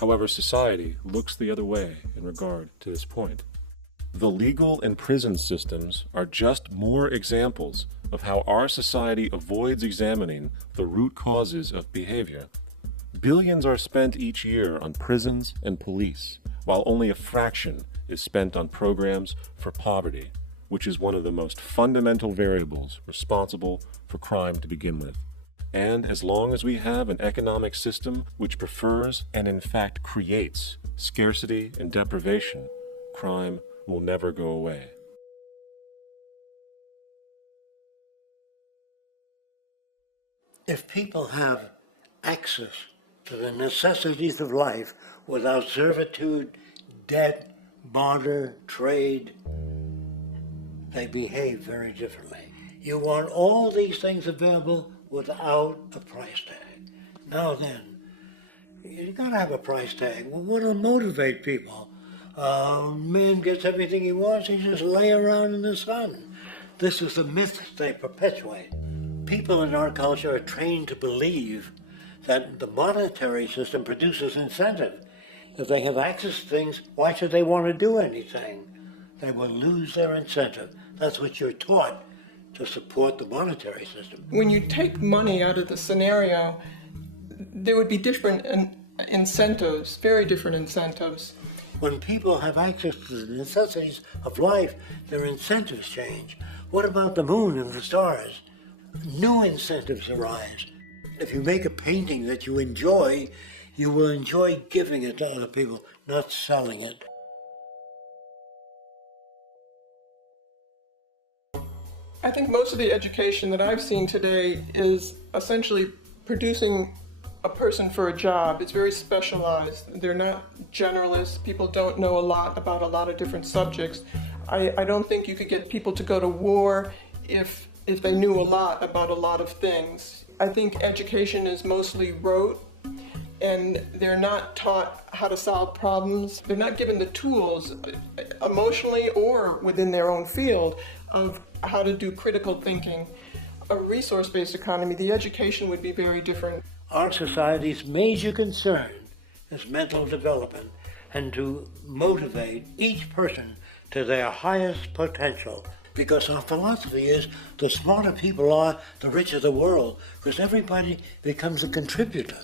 However, society looks the other way in regard to this point. The legal and prison systems are just more examples of how our society avoids examining the root causes of behavior. Billions are spent each year on prisons and police, while only a fraction is spent on programs for poverty, which is one of the most fundamental variables responsible for crime to begin with. And as long as we have an economic system which prefers and in fact creates scarcity and deprivation, crime will never go away. If people have access to the necessities of life without servitude, debt, barter, trade, they behave very differently. You want all these things available without a price tag. Now then, you gotta have a price tag. Well, what'll motivate people? Man gets everything he wants, he just lay around in the sun. This is the myth they perpetuate. People in our culture are trained to believe that the monetary system produces incentive. If they have access to things, why should they want to do anything? They will lose their incentive. That's what you're taught to support the monetary system. When you take money out of the scenario, there would be different incentives, very different incentives. When people have access to the necessities of life, their incentives change. What about the moon and the stars? New incentives arise. If you make a painting that you enjoy, you will enjoy giving it to other people, not selling it. I think most of the education that I've seen today is essentially producing a person for a job. It's very specialized. They're not generalists. People don't know a lot about a lot of different subjects. I don't think you could get people to go to war if they knew a lot about a lot of things. I think education is mostly rote, and they're not taught how to solve problems. They're not given the tools, emotionally or within their own field, of how to do critical thinking. A resource-based economy, the education would be very different. Our society's major concern is mental development and to motivate each person to their highest potential. Because our philosophy is the smarter people are, the richer the world, because everybody becomes a contributor.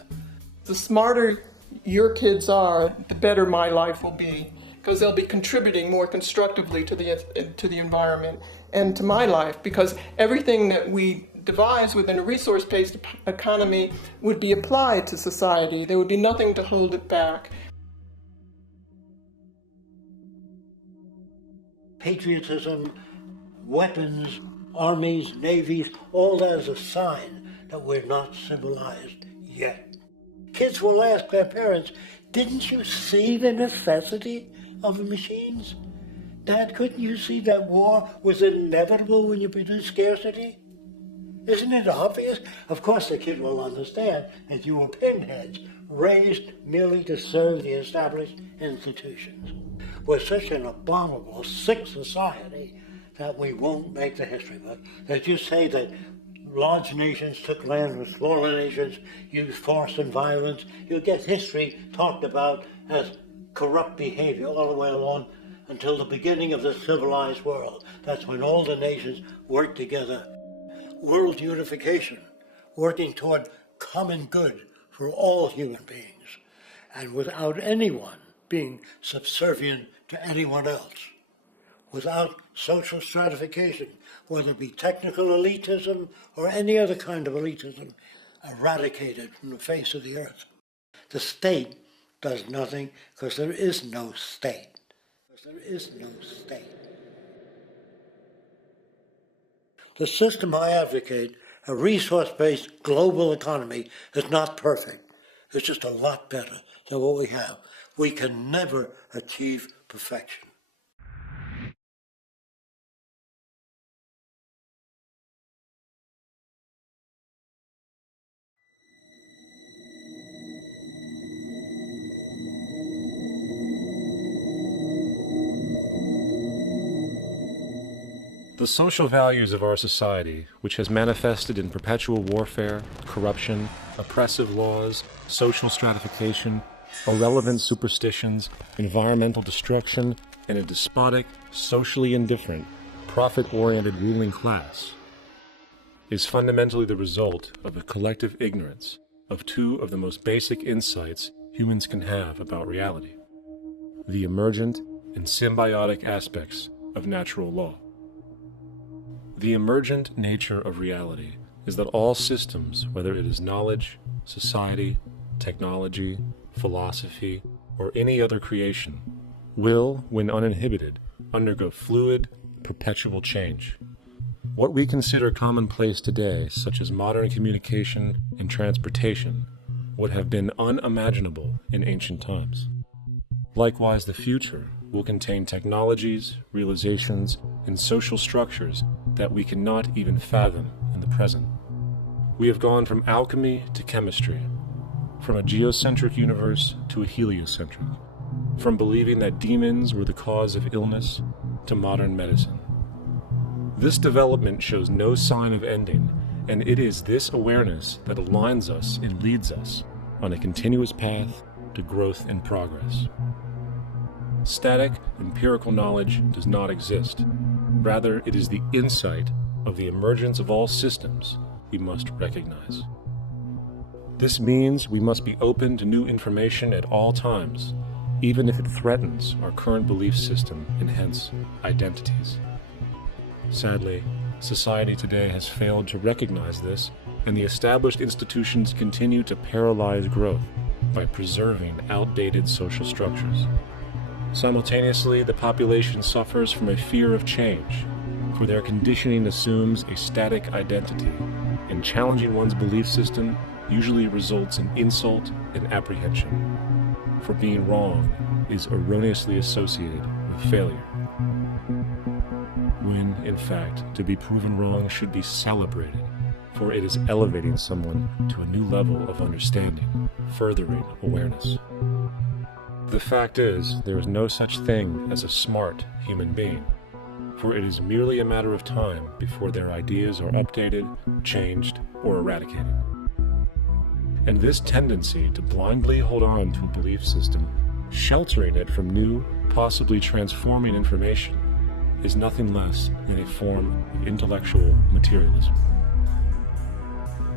The smarter your kids are, the better my life will be, because they'll be contributing more constructively to the environment and to my life, because everything that we devise within a resource-based economy would be applied to society. There would be nothing to hold it back. Patriotism, weapons, armies, navies, all that is a sign that we're not civilized yet. Kids will ask their parents, didn't you see the necessity of the machines? Dad, couldn't you see that war was inevitable when you produce scarcity? Isn't it obvious? Of course the kid will understand that you were pinheads, raised merely to serve the established institutions. We're such an abominable, sick society that we won't make the history book. That you say that large nations took land from smaller nations, used force and violence, you'll get history talked about as corrupt behavior all the way along until the beginning of the civilized world. That's when all the nations work together. World unification, working toward common good for all human beings, and without anyone being subservient to anyone else, without social stratification, whether it be technical elitism or any other kind of elitism, eradicated from the face of the earth. The state does nothing because there is no state. There is no state. The system I advocate, a resource-based global economy, is not perfect. It's just a lot better than what we have. We can never achieve perfection. The social values of our society, which has manifested in perpetual warfare, corruption, oppressive laws, social stratification, irrelevant superstitions, environmental destruction, and a despotic, socially indifferent, profit-oriented ruling class, is fundamentally the result of a collective ignorance of two of the most basic insights humans can have about reality: the emergent and symbiotic aspects of natural law. The emergent nature of reality is that all systems, whether it is knowledge, society, technology, philosophy, or any other creation, will, when uninhibited, undergo fluid, perpetual change. What we consider commonplace today, such as modern communication and transportation, would have been unimaginable in ancient times. Likewise, the future will contain technologies, realizations, and social structures that we cannot even fathom in the present. We have gone from alchemy to chemistry, from a geocentric universe to a heliocentric, from believing that demons were the cause of illness to modern medicine. This development shows no sign of ending, and it is this awareness that aligns us and leads us on a continuous path to growth and progress. Static, empirical knowledge does not exist. Rather, it is the insight of the emergence of all systems we must recognize. This means we must be open to new information at all times, even if it threatens our current belief system and hence identities. Sadly, society today has failed to recognize this, and the established institutions continue to paralyze growth by preserving outdated social structures. Simultaneously, the population suffers from a fear of change, for their conditioning assumes a static identity, and challenging one's belief system usually results in insult and apprehension, for being wrong is erroneously associated with failure. when, in fact, to be proven wrong should be celebrated, for it is elevating someone to a new level of understanding, furthering awareness. The fact is, there is no such thing as a smart human being, for it is merely a matter of time before their ideas are updated, changed, or eradicated. And this tendency to blindly hold on to a belief system, sheltering it from new, possibly transforming information, is nothing less than a form of intellectual materialism.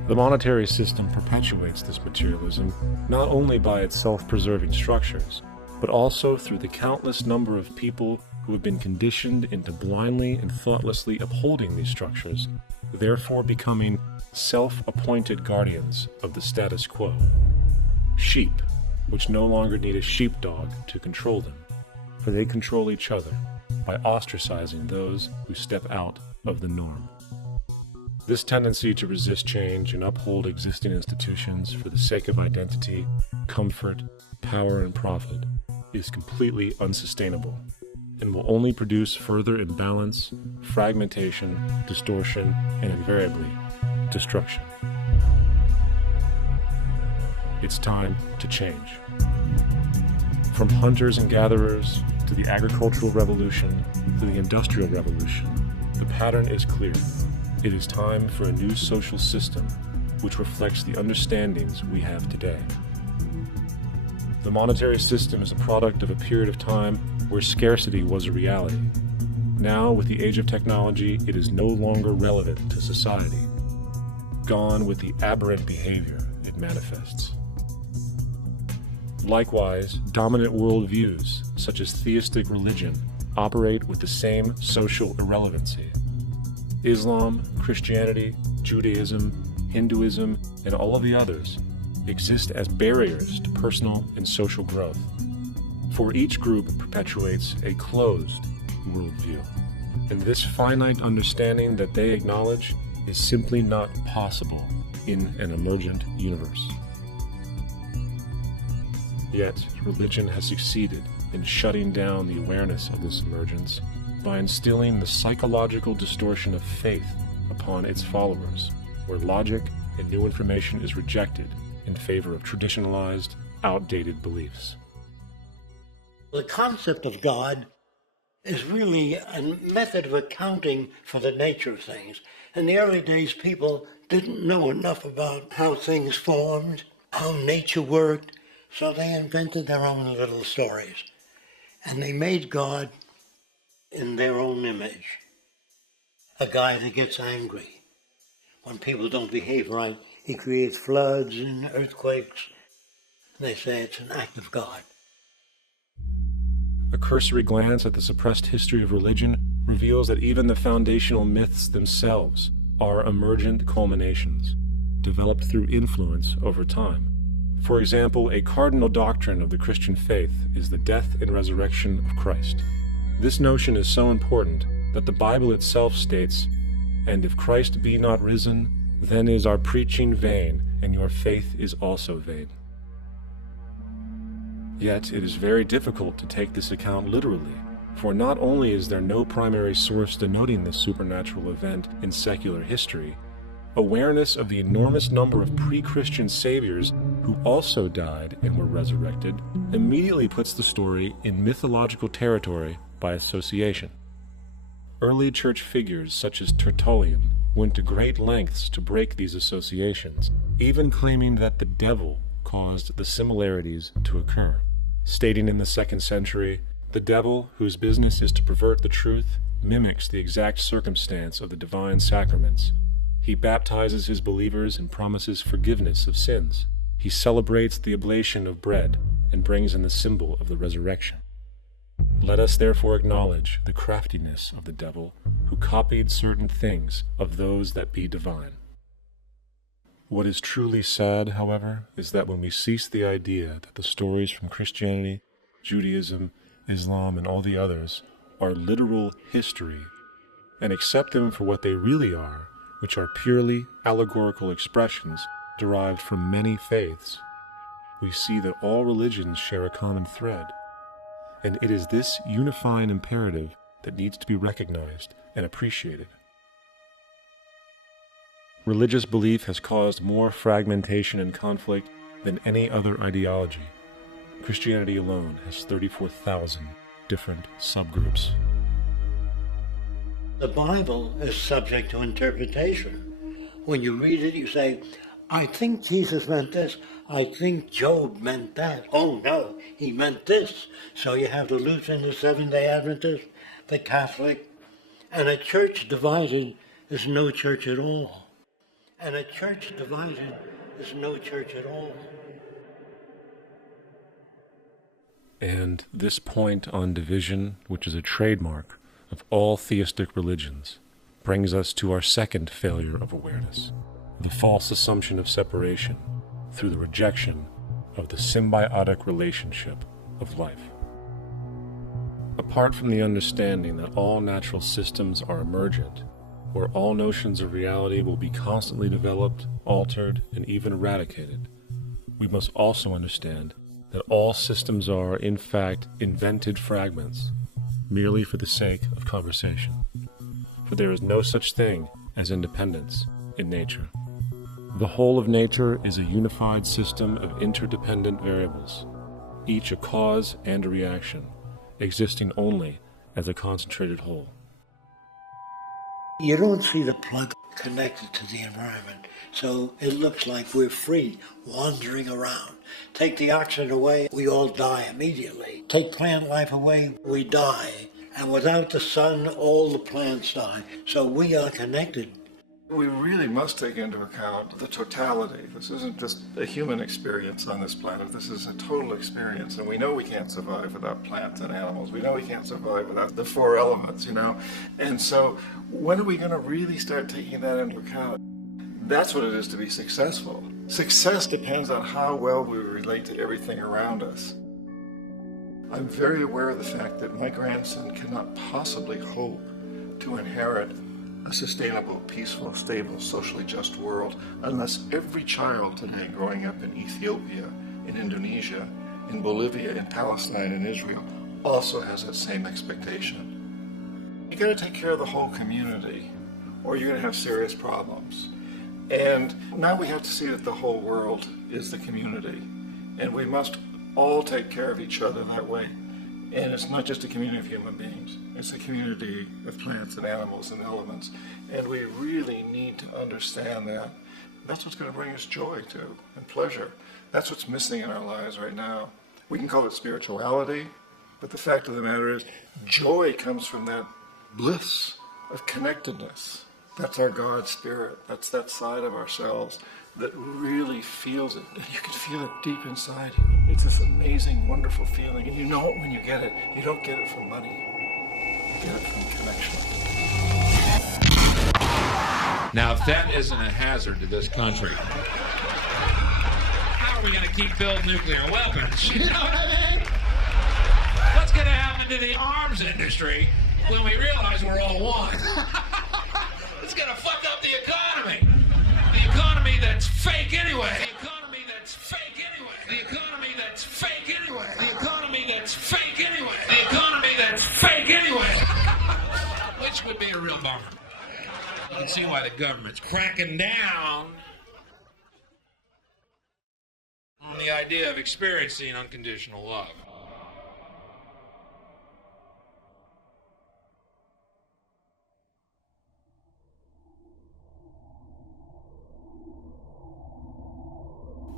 The monetary system perpetuates this materialism not only by its self-preserving structures, but also through the countless number of people who have been conditioned into blindly and thoughtlessly upholding these structures, therefore becoming self-appointed guardians of the status quo. Sheep, which no longer need a sheepdog to control them, for they control each other by ostracizing those who step out of the norm. This tendency to resist change and uphold existing institutions for the sake of identity, comfort, power, and profit is completely unsustainable and will only produce further imbalance, fragmentation, distortion, and invariably, destruction. It's time to change. From hunters and gatherers to the agricultural revolution to the industrial revolution, the pattern is clear. It is time for a new social system which reflects the understandings we have today. The monetary system is a product of a period of time where scarcity was a reality. Now, with the age of technology, it is no longer relevant to society. Gone with the aberrant behavior it manifests. Likewise, dominant worldviews, such as theistic religion, operate with the same social irrelevancy. Islam, Christianity, Judaism, Hinduism, and all of the others exist as barriers to personal and social growth, for each group perpetuates a closed worldview, and this finite understanding that they acknowledge is simply not possible in an emergent universe. Yet, religion has succeeded in shutting down the awareness of this emergence by instilling the psychological distortion of faith upon its followers, where logic and new information is rejected in favor of traditionalized, outdated beliefs. The concept of God is really a method of accounting for the nature of things. In the early days, people didn't know enough about how things formed, how nature worked, so they invented their own little stories. And they made God in their own image. A guy that gets angry when people don't behave right. He creates floods and earthquakes. They say it's an act of God. A cursory glance at the suppressed history of religion reveals that even the foundational myths themselves are emergent culminations, developed through influence over time. For example, a cardinal doctrine of the Christian faith is the death and resurrection of Christ. This notion is so important that the Bible itself states, "And if Christ be not risen, then is our preaching vain, and your faith is also vain." Yet it is very difficult to take this account literally, for not only is there no primary source denoting this supernatural event in secular history, awareness of the enormous number of pre-Christian saviors who also died and were resurrected immediately puts the story in mythological territory by association. Early church figures such as Tertullian went to great lengths to break these associations, even claiming that the devil caused the similarities to occur, stating in the 2nd century, "The devil, whose business is to pervert the truth, mimics the exact circumstance of the divine sacraments. He baptizes his believers and promises forgiveness of sins. He celebrates the oblation of bread and brings in the symbol of the resurrection. Let us therefore acknowledge the craftiness of the devil, who copied certain things of those that be divine." What is truly sad, however, is that when we cease the idea that the stories from Christianity, Judaism, Islam, and all the others are literal history, and accept them for what they really are, which are purely allegorical expressions derived from many faiths, we see that all religions share a common thread. And it is this unifying imperative that needs to be recognized and appreciated. Religious belief has caused more fragmentation and conflict than any other ideology. Christianity alone has 34,000 different subgroups. The Bible is subject to interpretation. When you read it, you say, I think Jesus meant this. I think Job meant that. Oh no, he meant this. So you have the Lutheran, the Seventh-day Adventist, the Catholic, and a church divided is no church at all. And a church divided is no church at all. And this point on division, which is a trademark of all theistic religions, brings us to our second failure of awareness, the false assumption of separation through the rejection of the symbiotic relationship of life. Apart from the understanding that all natural systems are emergent, where all notions of reality will be constantly developed, altered, and even eradicated, we must also understand that all systems are, in fact, invented fragments, merely for the sake of conversation. For there is no such thing as independence in nature. The whole of nature is a unified system of interdependent variables, each a cause and a reaction, existing only as a concentrated whole. You don't see the plug connected to the environment, so it looks like we're free, wandering around. Take the oxygen away, we all die immediately. Take plant life away, we die. And without the sun, all the plants die. So we are connected. We really must take into account the totality. This isn't just a human experience on this planet. This is a total experience. And we know we can't survive without plants and animals. We know we can't survive without the four elements, And so when are we going to really start taking that into account? That's what it is to be successful. Success depends on how well we relate to everything around us. I'm very aware of the fact that my grandson cannot possibly hope to inherit a sustainable, peaceful, stable, socially just world unless every child today growing up in Ethiopia, in Indonesia, in Bolivia, in Palestine, in Israel also has that same expectation. You got to take care of the whole community or you're going to have serious problems. And now we have to see that the whole world is the community and we must all take care of each other that way. And it's not just a community of human beings. It's a community of plants and animals and elements. And we really need to understand that. That's what's going to bring us joy, too, and pleasure. That's what's missing in our lives right now. We can call it spirituality, but the fact of the matter is, joy comes from that bliss of connectedness. That's our God spirit. That's that side of ourselves that really feels it. You can feel it deep inside you. It's this amazing, wonderful feeling. And you know it when you get it. You don't get it from money. You get it from connection. Now, if that isn't a hazard to this country, how are we going to keep building nuclear weapons? You know what I mean? What's going to happen to the arms industry when we realize we're all one? It's going to fuck up the economy. The economy that's fake anyway. The economy that's fake anyway. The economy that's fake anyway. The economy that's fake anyway. The economy that's fake anyway. Which would be a real bummer. You can see why the government's cracking down on the idea of experiencing unconditional love.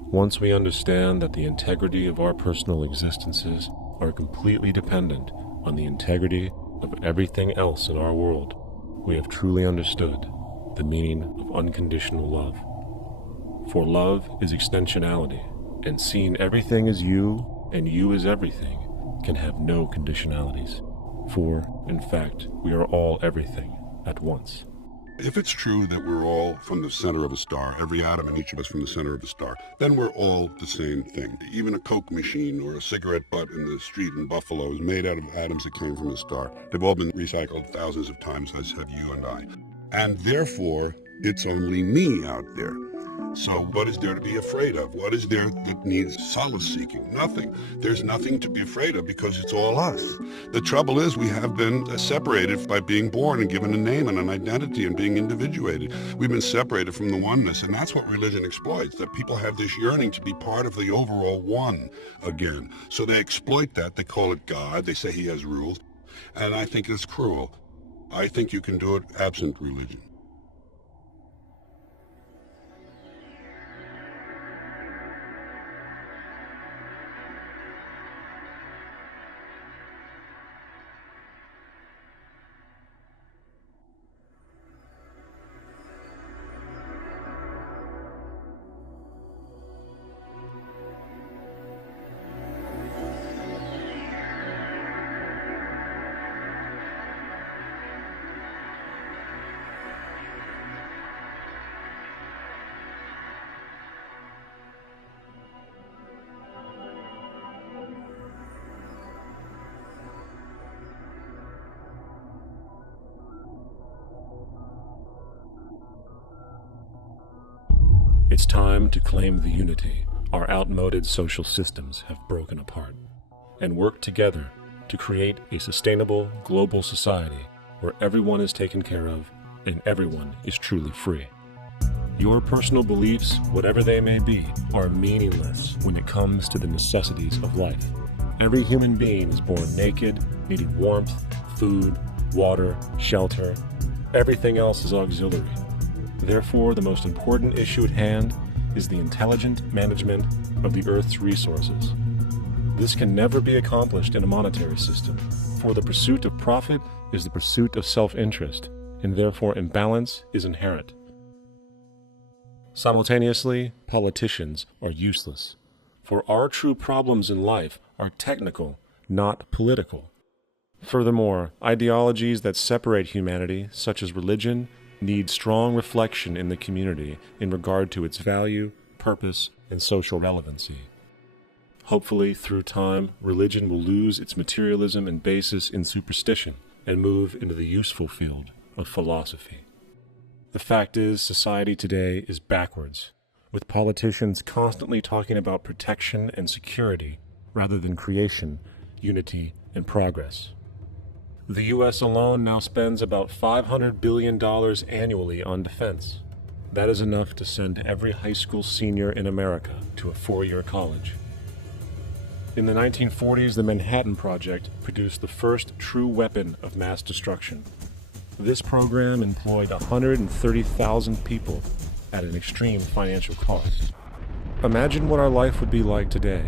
Once we understand that the integrity of our personal existences are completely dependent on the integrity of everything else in our world, we have truly understood the meaning of unconditional love. For love is extensionality, and seeing everything as you and you as everything can have no conditionalities. For, in fact, we are all everything at once. If it's true that we're all from the center of a star, every atom in each of us from the center of a star, then we're all the same thing. Even a Coke machine or a cigarette butt in the street in Buffalo is made out of atoms that came from a star. They've all been recycled thousands of times, as have you and I. And therefore, it's only me out there. So what is there to be afraid of? What is there that needs solace seeking? Nothing. There's nothing to be afraid of because it's all us. The trouble is we have been separated by being born and given a name and an identity and being individuated. We've been separated from the oneness, and that's what religion exploits, that people have this yearning to be part of the overall one again. So they exploit that. They call it God. They say he has rules. And I think it's cruel. I think you can do it absent religion. It's time to claim the unity our outmoded social systems have broken apart, and work together to create a sustainable global society where everyone is taken care of and everyone is truly free. Your personal beliefs, whatever they may be, are meaningless when it comes to the necessities of life. Every human being is born naked, needing warmth, food, water, shelter. Everything else is auxiliary. Therefore, the most important issue at hand is the intelligent management of the Earth's resources. This can never be accomplished in a monetary system, for the pursuit of profit is the pursuit of self-interest, and therefore imbalance is inherent. Simultaneously, politicians are useless, for our true problems in life are technical, not political. Furthermore, ideologies that separate humanity, such as religion, need strong reflection in the community in regard to its value, purpose, and social relevancy. Hopefully, through time, religion will lose its materialism and basis in superstition and move into the useful field of philosophy. The fact is, society today is backwards, with politicians constantly talking about protection and security rather than creation, unity, and progress. The U.S. alone now spends about $500 billion annually on defense. That is enough to send every high school senior in America to a four-year college. In the 1940s, the Manhattan Project produced the first true weapon of mass destruction. This program employed 130,000 people at an extreme financial cost. Imagine what our life would be like today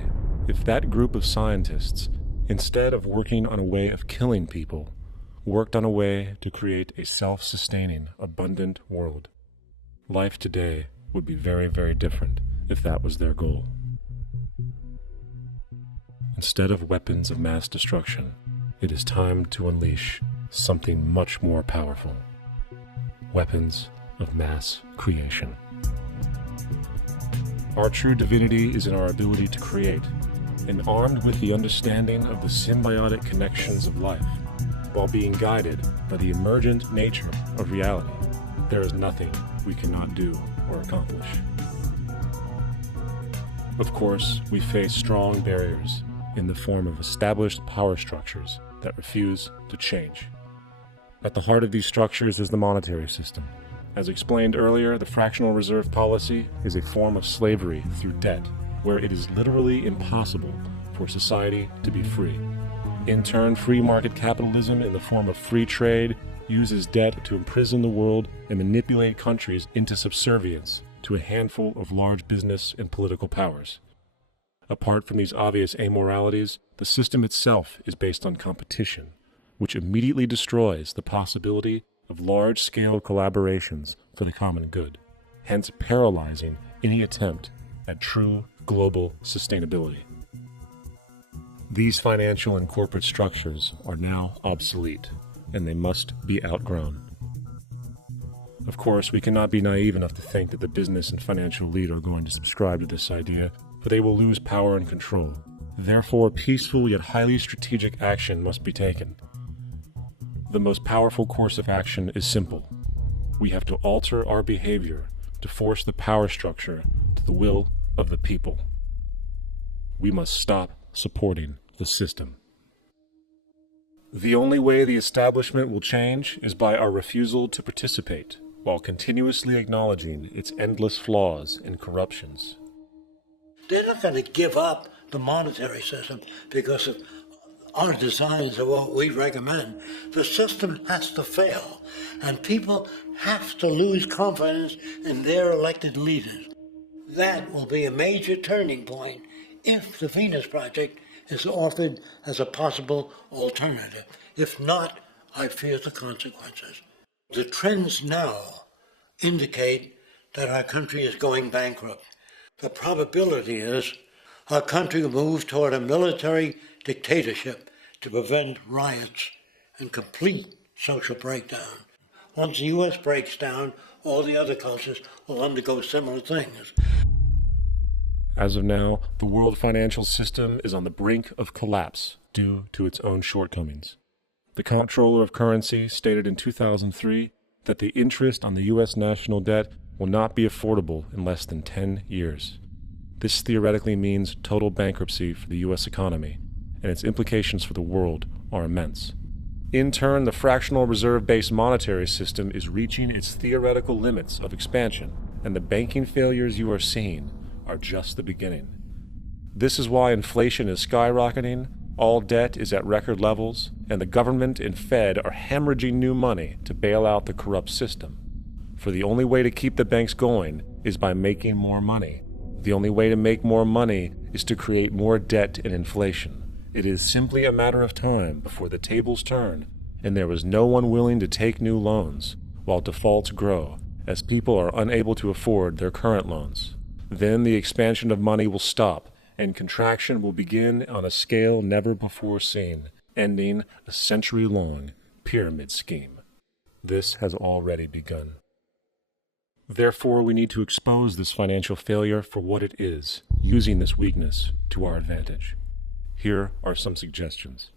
if that group of scientists, instead of working on a way of killing people, worked on a way to create a self-sustaining, abundant world. Life today would be very, very different if that was their goal. Instead of weapons of mass destruction, it is time to unleash something much more powerful. Weapons of mass creation. Our true divinity is in our ability to create, and armed with the understanding of the symbiotic connections of life, while being guided by the emergent nature of reality, there is nothing we cannot do or accomplish. Of course, we face strong barriers in the form of established power structures that refuse to change. At the heart of these structures is the monetary system. As explained earlier, the fractional reserve policy is a form of slavery through debt, where it is literally impossible for society to be free. In turn, free market capitalism in the form of free trade uses debt to imprison the world and manipulate countries into subservience to a handful of large business and political powers. Apart from these obvious amoralities, the system itself is based on competition, which immediately destroys the possibility of large-scale collaborations for the common good, hence paralyzing any attempt at true global sustainability. These financial and corporate structures are now obsolete, and they must be outgrown. Of course, we cannot be naive enough to think that the business and financial elite are going to subscribe to this idea, for they will lose power and control. Therefore, peaceful yet highly strategic action must be taken. The most powerful course of action is simple. We have to alter our behavior to force the power structure to the will of the people. We must stop supporting the system. The only way the establishment will change is by our refusal to participate, while continuously acknowledging its endless flaws and corruptions. They're not going to give up the monetary system because of our designs of what we recommend. The system has to fail, and people have to lose confidence in their elected leaders. That will be a major turning point if the Venus Project is offered as a possible alternative. If not, I fear the consequences. The trends now indicate that our country is going bankrupt. The probability is our country will move toward a military dictatorship to prevent riots and complete social breakdown. Once the U.S. breaks down, all the other cultures will undergo similar things. As of now, the world financial system is on the brink of collapse due to its own shortcomings. The Comptroller of Currency stated in 2003 that the interest on the U.S. national debt will not be affordable in less than 10 years. This theoretically means total bankruptcy for the U.S. economy, and its implications for the world are immense. In turn, the fractional reserve-based monetary system is reaching its theoretical limits of expansion, and the banking failures you are seeing are just the beginning. This is why inflation is skyrocketing, all debt is at record levels, and the government and Fed are hemorrhaging new money to bail out the corrupt system. For the only way to keep the banks going is by making more money. The only way to make more money is to create more debt and inflation. It is simply a matter of time before the tables turn, and there is no one willing to take new loans, while defaults grow, as people are unable to afford their current loans. Then the expansion of money will stop, and contraction will begin on a scale never before seen, ending a century-long pyramid scheme. This has already begun. Therefore, we need to expose this financial failure for what it is, using this weakness to our advantage. Here are some suggestions.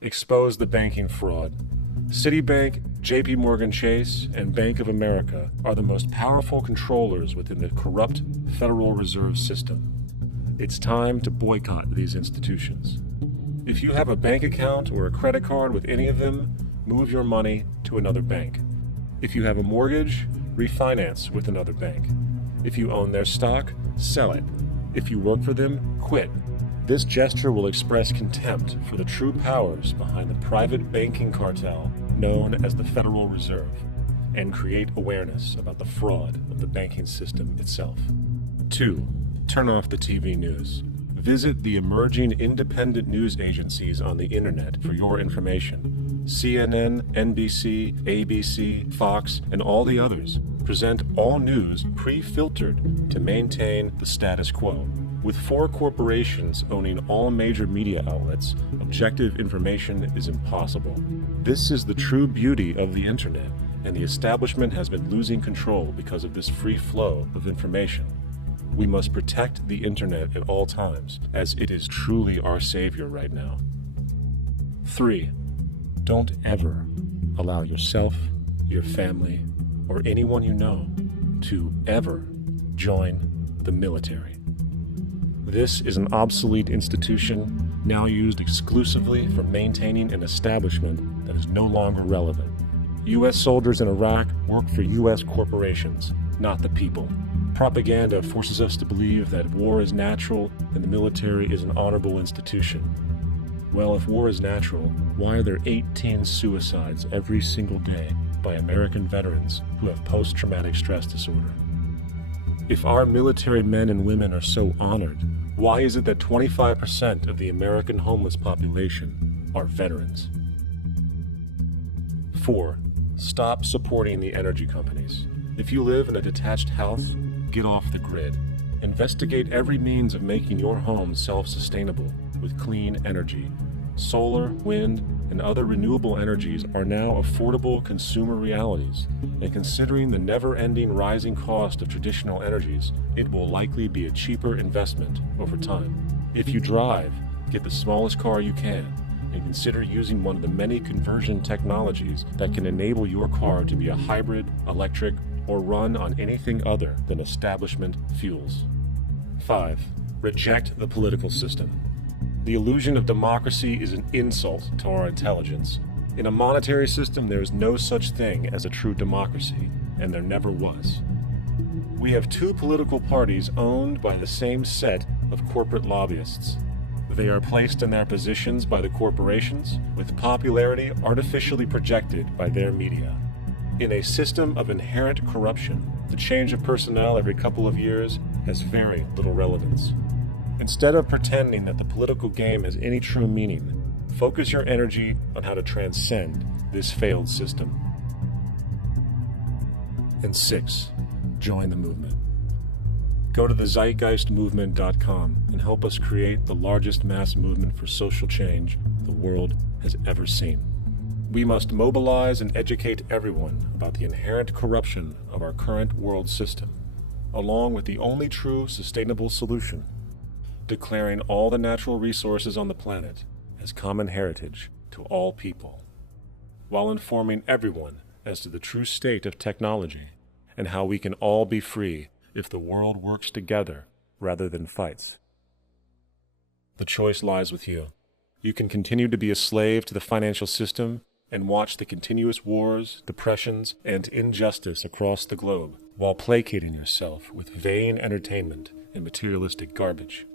Expose the banking fraud. Citibank, JP Morgan Chase, and Bank of America are the most powerful controllers within the corrupt Federal Reserve System. It's time to boycott these institutions. If you have a bank account or a credit card with any of them, move your money to another bank. If you have a mortgage, refinance with another bank. If you own their stock, sell it. If you work for them, quit. This gesture will express contempt for the true powers behind the private banking cartel known as the Federal Reserve, and create awareness about the fraud of the banking system itself. 2. Turn off the TV news. Visit the emerging independent news agencies on the internet for your information. CNN, NBC, ABC, Fox, and all the others present all news pre-filtered to maintain the status quo. With 4 corporations owning all major media outlets, objective information is impossible. This is the true beauty of the internet, and the establishment has been losing control because of this free flow of information. We must protect the internet at all times, as it is truly our savior right now. 3. Don't ever allow yourself, your family, or anyone you know to ever join the military. This is an obsolete institution now used exclusively for maintaining an establishment that is no longer relevant. U.S. soldiers in Iraq work for U.S. corporations, not the people. Propaganda forces us to believe that war is natural and the military is an honorable institution. Well, if war is natural, why are there 18 suicides every single day by American veterans who have post-traumatic stress disorder? If our military men and women are so honored, why is it that 25% of the American homeless population are veterans? 4. Stop supporting the energy companies. If you live in a detached house, get off the grid. Investigate every means of making your home self-sustainable with clean energy. Solar, wind, and other renewable energies are now affordable consumer realities, and considering the never-ending rising cost of traditional energies, it will likely be a cheaper investment over time. If you drive, get the smallest car you can, and consider using one of the many conversion technologies that can enable your car to be a hybrid, electric, or run on anything other than establishment fuels. 5. Reject the political system. The illusion of democracy is an insult to our intelligence. In a monetary system, there is no such thing as a true democracy, and there never was. We have two political parties owned by the same set of corporate lobbyists. They are placed in their positions by the corporations, with popularity artificially projected by their media. In a system of inherent corruption, the change of personnel every couple of years has very little relevance. Instead of pretending that the political game has any true meaning, focus your energy on how to transcend this failed system. And 6. Join the movement. Go to the ZEITGEISTMOVIEOFFICIAL.com and help us create the largest mass movement for social change the world has ever seen. We must mobilize and educate everyone about the inherent corruption of our current world system, along with the only true sustainable solution, declaring all the natural resources on the planet as common heritage to all people, while informing everyone as to the true state of technology and how we can all be free if the world works together rather than fights. The choice lies with you. You can continue to be a slave to the financial system and watch the continuous wars, depressions, and injustice across the globe while placating yourself with vain entertainment and materialistic garbage.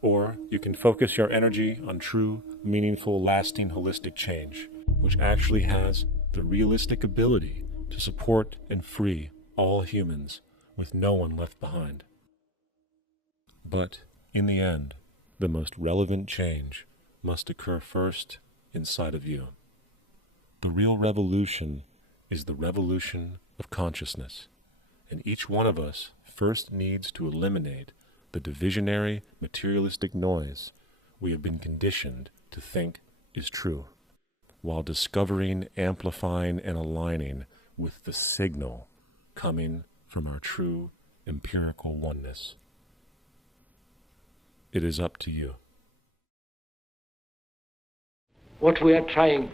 Or you can focus your energy on true, meaningful, lasting, holistic change, which actually has the realistic ability to support and free all humans with no one left behind. But in the end, the most relevant change must occur first inside of you. The real revolution is the revolution of consciousness, and each one of us first needs to eliminate the divisionary, materialistic noise we have been conditioned to think is true, while discovering, amplifying, and aligning with the signal coming from our true empirical oneness. It is up to you. What we are trying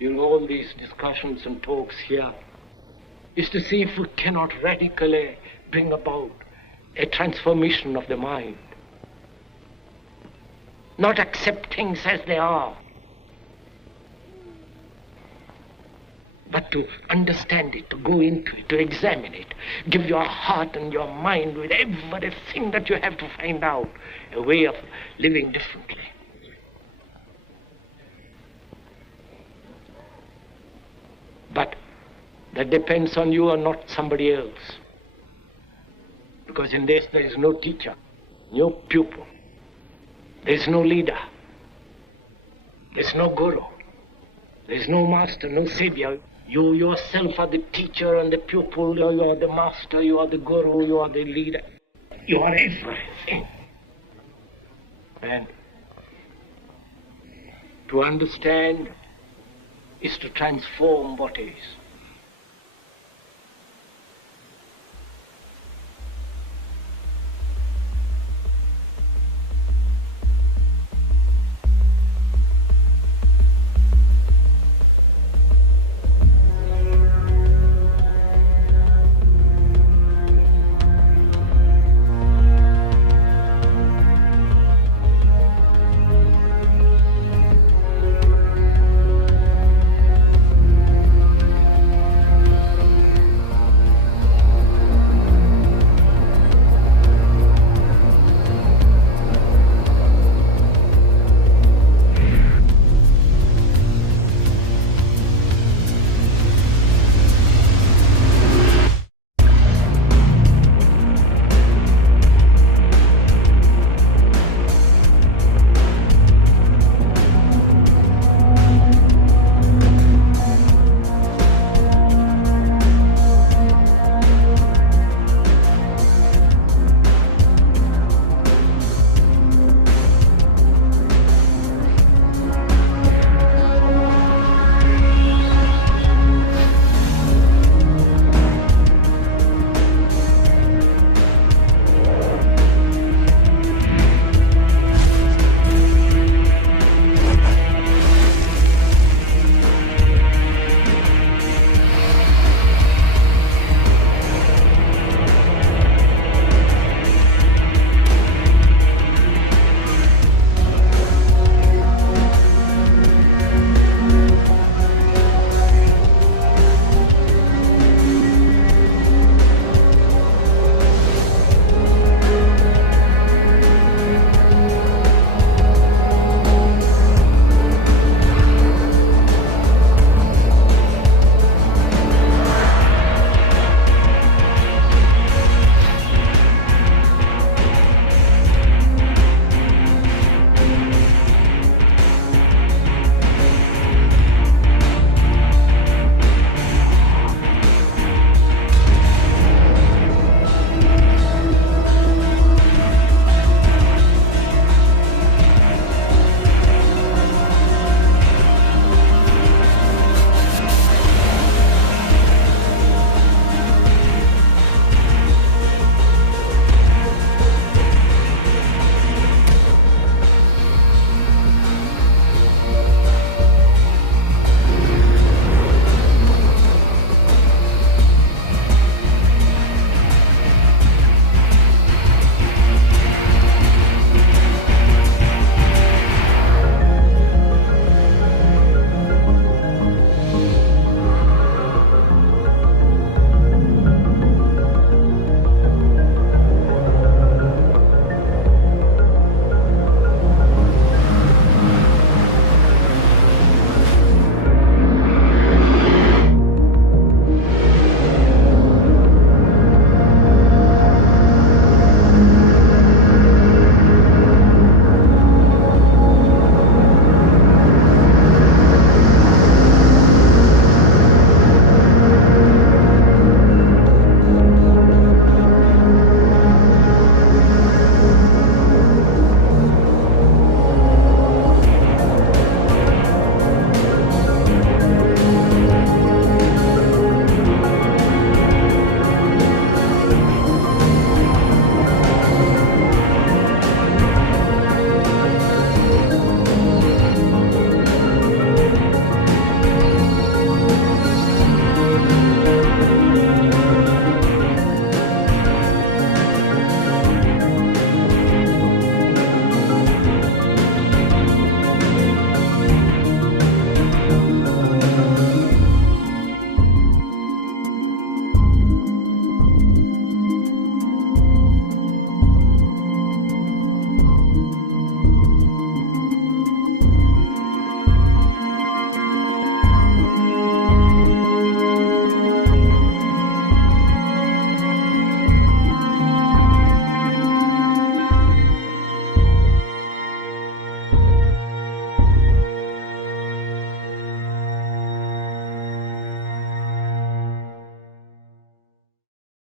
in all these discussions and talks here is to see if we cannot radically bring about a transformation of the mind. Not accept things as they are, but to understand it, to go into it, to examine it. Give your heart and your mind with everything that you have to find out a way of living differently. But that depends on you or not somebody else. Because in this there is no teacher, no pupil, there is no leader, there is no guru, there is no master, no savior. You yourself are the teacher and the pupil, you are the master, you are the guru, you are the leader. You are everything. And to understand is to transform what is.